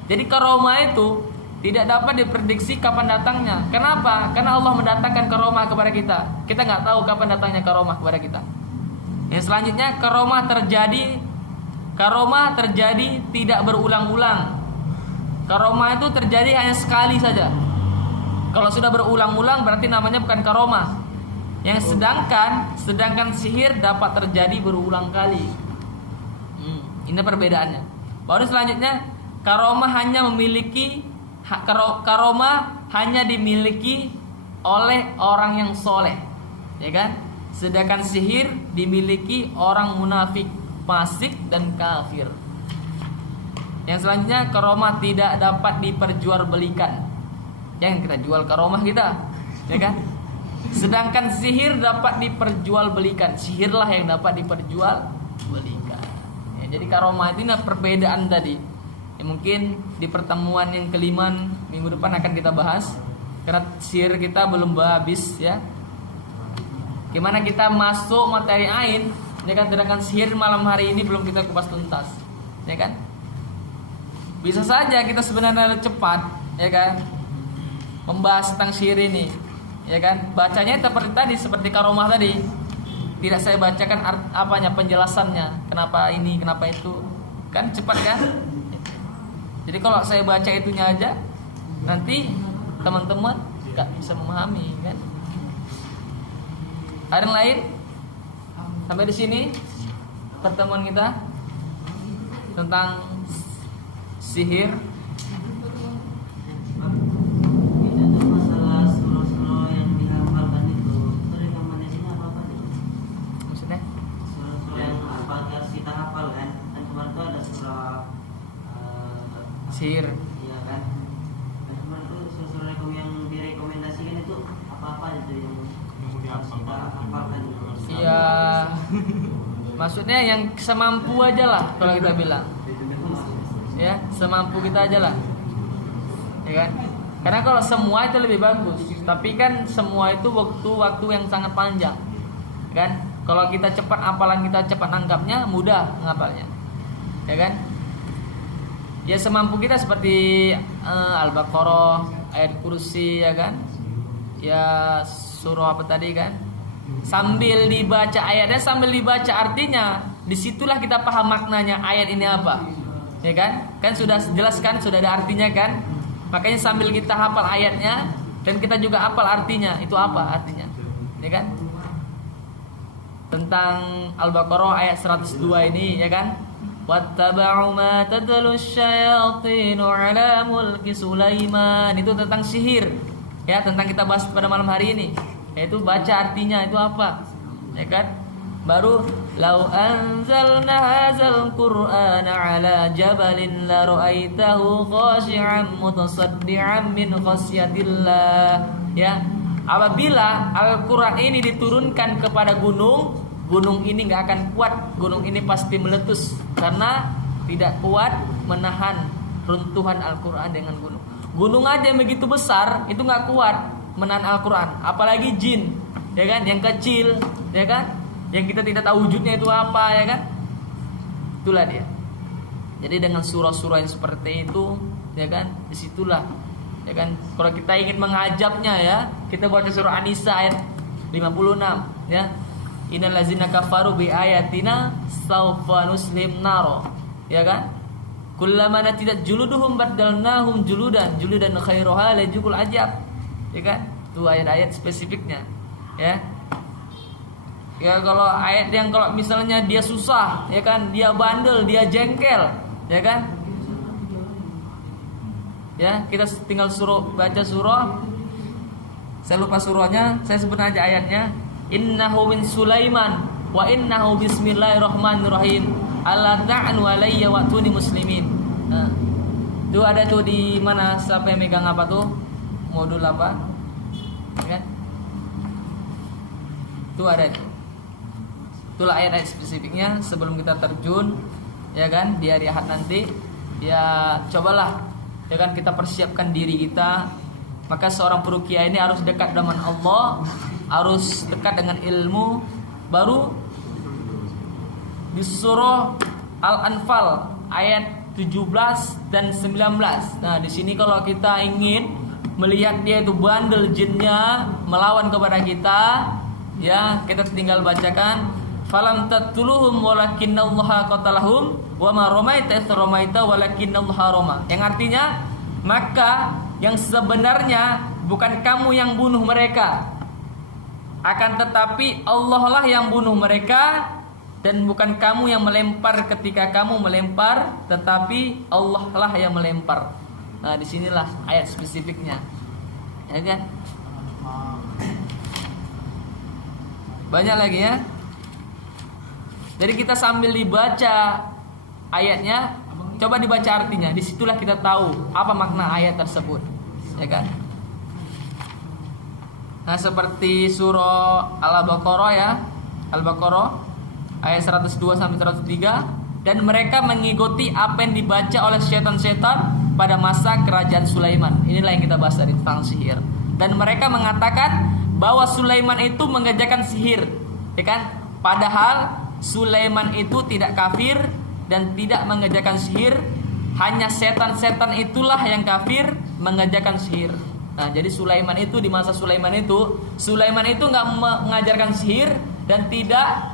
Jadi karomah itu tidak dapat diprediksi kapan datangnya. Kenapa? Karena Allah mendatangkan karomah kepada kita. Kita nggak tahu kapan datangnya karomah kepada kita. Yang selanjutnya, karomah terjadi tidak berulang-ulang. Karomah itu terjadi hanya sekali saja. Kalau sudah berulang-ulang berarti namanya bukan karomah. Yang sedangkan sihir dapat terjadi berulang kali. Ini perbedaannya. Baru selanjutnya, karomah hanya dimiliki oleh orang yang soleh, ya kan? Sedangkan sihir dimiliki orang munafik, fasik dan kafir. Yang selanjutnya, karomah tidak dapat diperjualbelikan. Jangan kita jual karomah kita, ya kan? Sedangkan sihir dapat diperjualbelikan. Sihirlah yang dapat diperjualbelikan. Ya, jadi karomah ini perbedaan tadi. Ya, mungkin di pertemuan yang kelima minggu depan akan kita bahas, karena sihir kita belum habis ya. Gimana kita masuk materi ain, ya kan? Sedangkan sihir malam hari ini belum kita kupas tuntas, ya kan? Bisa saja kita sebenarnya cepat, ya kan? Membahas tentang sihir ini, ya kan? Bacanya seperti tadi, seperti karomah tadi. Tidak saya bacakan penjelasannya, kenapa ini, kenapa itu, kan cepat kan? Jadi kalau saya baca itunya aja, nanti teman-teman gak bisa memahami kan? Ada yang lain? Sampai di sini pertemuan kita tentang sihir. Itu masalah surah-surah yang dihafalkan itu rekomendasinya apa nih? Maksudnya? Surah-surah yang harus kita hafal kan? Dan kemarin itu ada surah Sihir. iya kan? Dan kemarin itu surah-surah yang direkomendasikan itu apa-apa itu yang harus kita hafalkan. Ya, maksudnya yang semampu aja lah kalau kita bilang. Ya, semampu kita aja lah. Ya kan? Karena kalau semua itu lebih bagus. Tapi kan semua itu waktu yang sangat panjang. Kan? Kalau kita cepat hafalan, kita cepat nangkapnya, mudah ngapalnya. Ya kan? Ya semampu kita seperti Al-Baqarah, ayat kursi, ya kan? Ya surah apa tadi kan? Sambil dibaca ayatnya, sambil dibaca artinya, disitulah kita paham maknanya ayat ini apa, ya kan? Kan sudah jelas kan, sudah ada artinya kan? Makanya sambil kita hafal ayatnya dan kita juga hafal artinya, itu apa artinya, ya kan? Tentang Al-Baqarah ayat 102 ini, ya kan? Wattaba'u ma tatlu syayatinu ala mulki Sulaiman. Itu tentang sihir, ya, tentang kita bahas pada malam hari ini, yaitu baca artinya itu apa, ya kan? Baru lau anzalna hadzal qur'ana ala jabalin la ra'aitahu khashi'an mutasaddian min khasyatillah. Ya, apabila Al-Qur'an ini diturunkan kepada gunung ini nggak akan kuat, gunung ini pasti meletus karena tidak kuat menahan runtuhan Al-Quran dengan gunung. Gunung aja yang begitu besar itu nggak kuat menahan Al-Quran, apalagi jin, ya kan, yang kecil, ya kan, yang kita tidak tahu wujudnya itu apa, ya kan, itulah dia. Jadi dengan surah-surah yang seperti itu, ya kan, disitulah, ya kan, kalau kita ingin mengajabnya, ya, kita baca surah An-Nisa ayat 56, ya. Innal ladzina kafaru bi ayatina sawfa nuslim naro, ya kan? Kullama natidat juluduhum baddalnahum juludan khairuha lajukul ajab, ya kan? Itu ayat-ayat spesifiknya, ya. Ya kalau ayat yang kalau misalnya dia susah, ya kan? Dia bandel, dia jengkel, ya kan? Ya, kita tinggal baca surah. Saya lupa surahnya, saya sebut aja ayatnya. Innahu min Sulaiman wa innahu bismillahirrahmanirrahim alla ta'anu alayya wa tuni muslimin. Nah, itu ada tuh di mana, siapa yang megang apa tuh? Modul apa? Ya kan? Itu ada itu. Itulah ayat-ayat spesifiknya sebelum kita terjun, ya kan, di hari Ahad nanti. Ya cobalah, ya kan, kita persiapkan diri kita. Maka seorang peruqyah ini harus dekat dengan Allah, harus dekat dengan ilmu. Baru di surah Al-Anfal ayat 17 dan 19. Nah, di sini kalau kita ingin melihat dia itu bandel jinnya melawan kepada kita, ya kita tinggal bacakan falam tatuluhum walakinallaha qatalahum wa ma ramaita idh ramaita walakinallaha rama. Yang artinya, maka yang sebenarnya bukan kamu yang bunuh mereka, akan tetapi Allah lah yang bunuh mereka, dan bukan kamu yang melempar ketika kamu melempar, tetapi Allah lah yang melempar. Nah, disinilah ayat spesifiknya, ya kan? Banyak lagi ya. Jadi kita sambil dibaca ayatnya, coba dibaca artinya. Disitulah kita tahu apa makna ayat tersebut, ya kan? Nah, seperti surah Al-Baqarah ya, Al-Baqarah ayat 102 sampai 103. Dan mereka mengikuti apa yang dibaca oleh setan-setan pada masa kerajaan Sulaiman. Inilah yang kita bahas dari tentang sihir. Dan mereka mengatakan bahwa Sulaiman itu mengerjakan sihir, ya kan? Padahal Sulaiman itu tidak kafir dan tidak mengerjakan sihir. Hanya setan-setan itulah yang kafir mengerjakan sihir. Nah, jadi Sulaiman itu, di masa Sulaiman itu nggak mengajarkan sihir dan tidak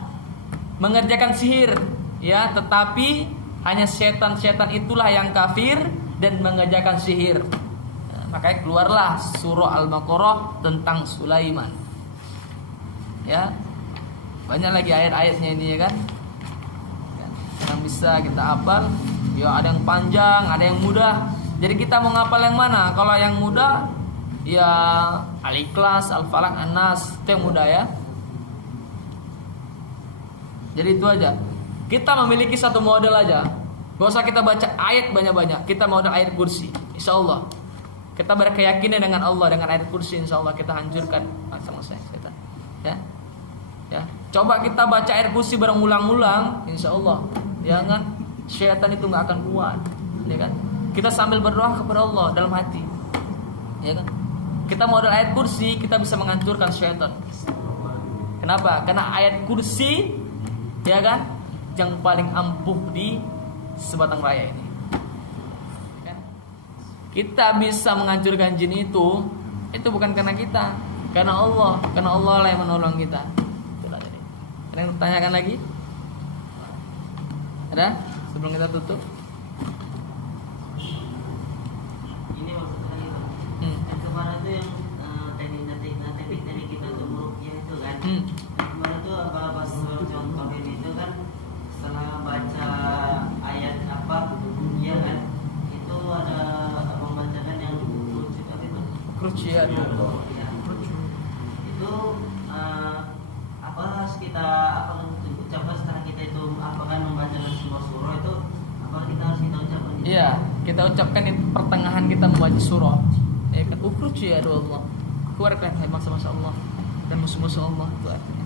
mengerjakan sihir, ya, tetapi hanya setan-setan itulah yang kafir dan mengerjakan sihir. Nah, makanya keluarlah surah Al-Baqarah tentang Sulaiman. Ya, banyak lagi ayat-ayatnya ini, ya kan? Yang bisa kita hafal, ya ada yang panjang, ada yang mudah. Jadi kita mau ngapal yang mana? Kalau yang mudah, ya Al-Ikhlas, Al-Falaq, An-Nas, itu yang mudah ya. Jadi itu aja. Kita memiliki satu model aja. Gak usah kita baca ayat banyak-banyak. Kita model ayat kursi, insya Allah. Kita berkeyakinan dengan Allah, dengan ayat kursi, insya Allah kita hancurkan masa-masa kita. Ya, ya. Coba kita baca ayat kursi berulang-ulang, insya Allah, ya kan, syaitan itu nggak akan kuat, ya kan. Kita sambil berdoa kepada Allah dalam hati, ya kan. Kita modal ayat kursi, kita bisa menghancurkan syaitan. Kenapa? Karena ayat kursi, ya kan, yang paling ampuh di sebatang raya ini. Ya. Kita bisa menghancurkan jin itu bukan karena kita, karena Allah lah yang menolong kita. Ada yang bertanyakan lagi? Ada? Sebelum kita tutup. Ini maksudnya itu. Yang kemarin tuh yang teknik dari kita untuk meruqyah itu kan. Kemarin tuh apa pas contohin itu kan, setelah baca ayat apa, ya kan, itu ada membacakan yang Kruciat. Ya. Itu apa harus kita ucapkan setelah kita itu apakah membacakan sebuah surah itu, apa kita harus kita ucapkan? Iya, kita ucapkan di pertengahan kita membaca surah. Ya kan, ukruci ya Allah. Keluarkan masa-masa Allah dan musuh-musuh Allah, itu artinya.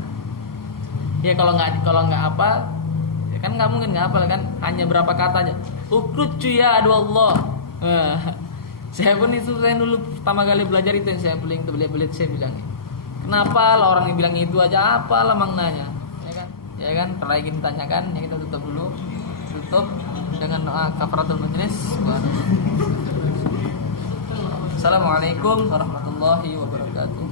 Ya kalau nggak apa, ya kan nggak mungkin nggak apa kan, hanya berapa kata aja. Ukruci ya Allah. Saya pun itu, saya dulu pertama kali belajar itu yang saya belit saya bilang. Kenapa lah orang yang bilang itu aja, apalah maknanya, ya kan? Ya kan, kalau ingin ditanyakan, ya kita tutup dulu. Tutup dengan doa kafaratul majlis. Assalamualaikum warahmatullahi wabarakatuh.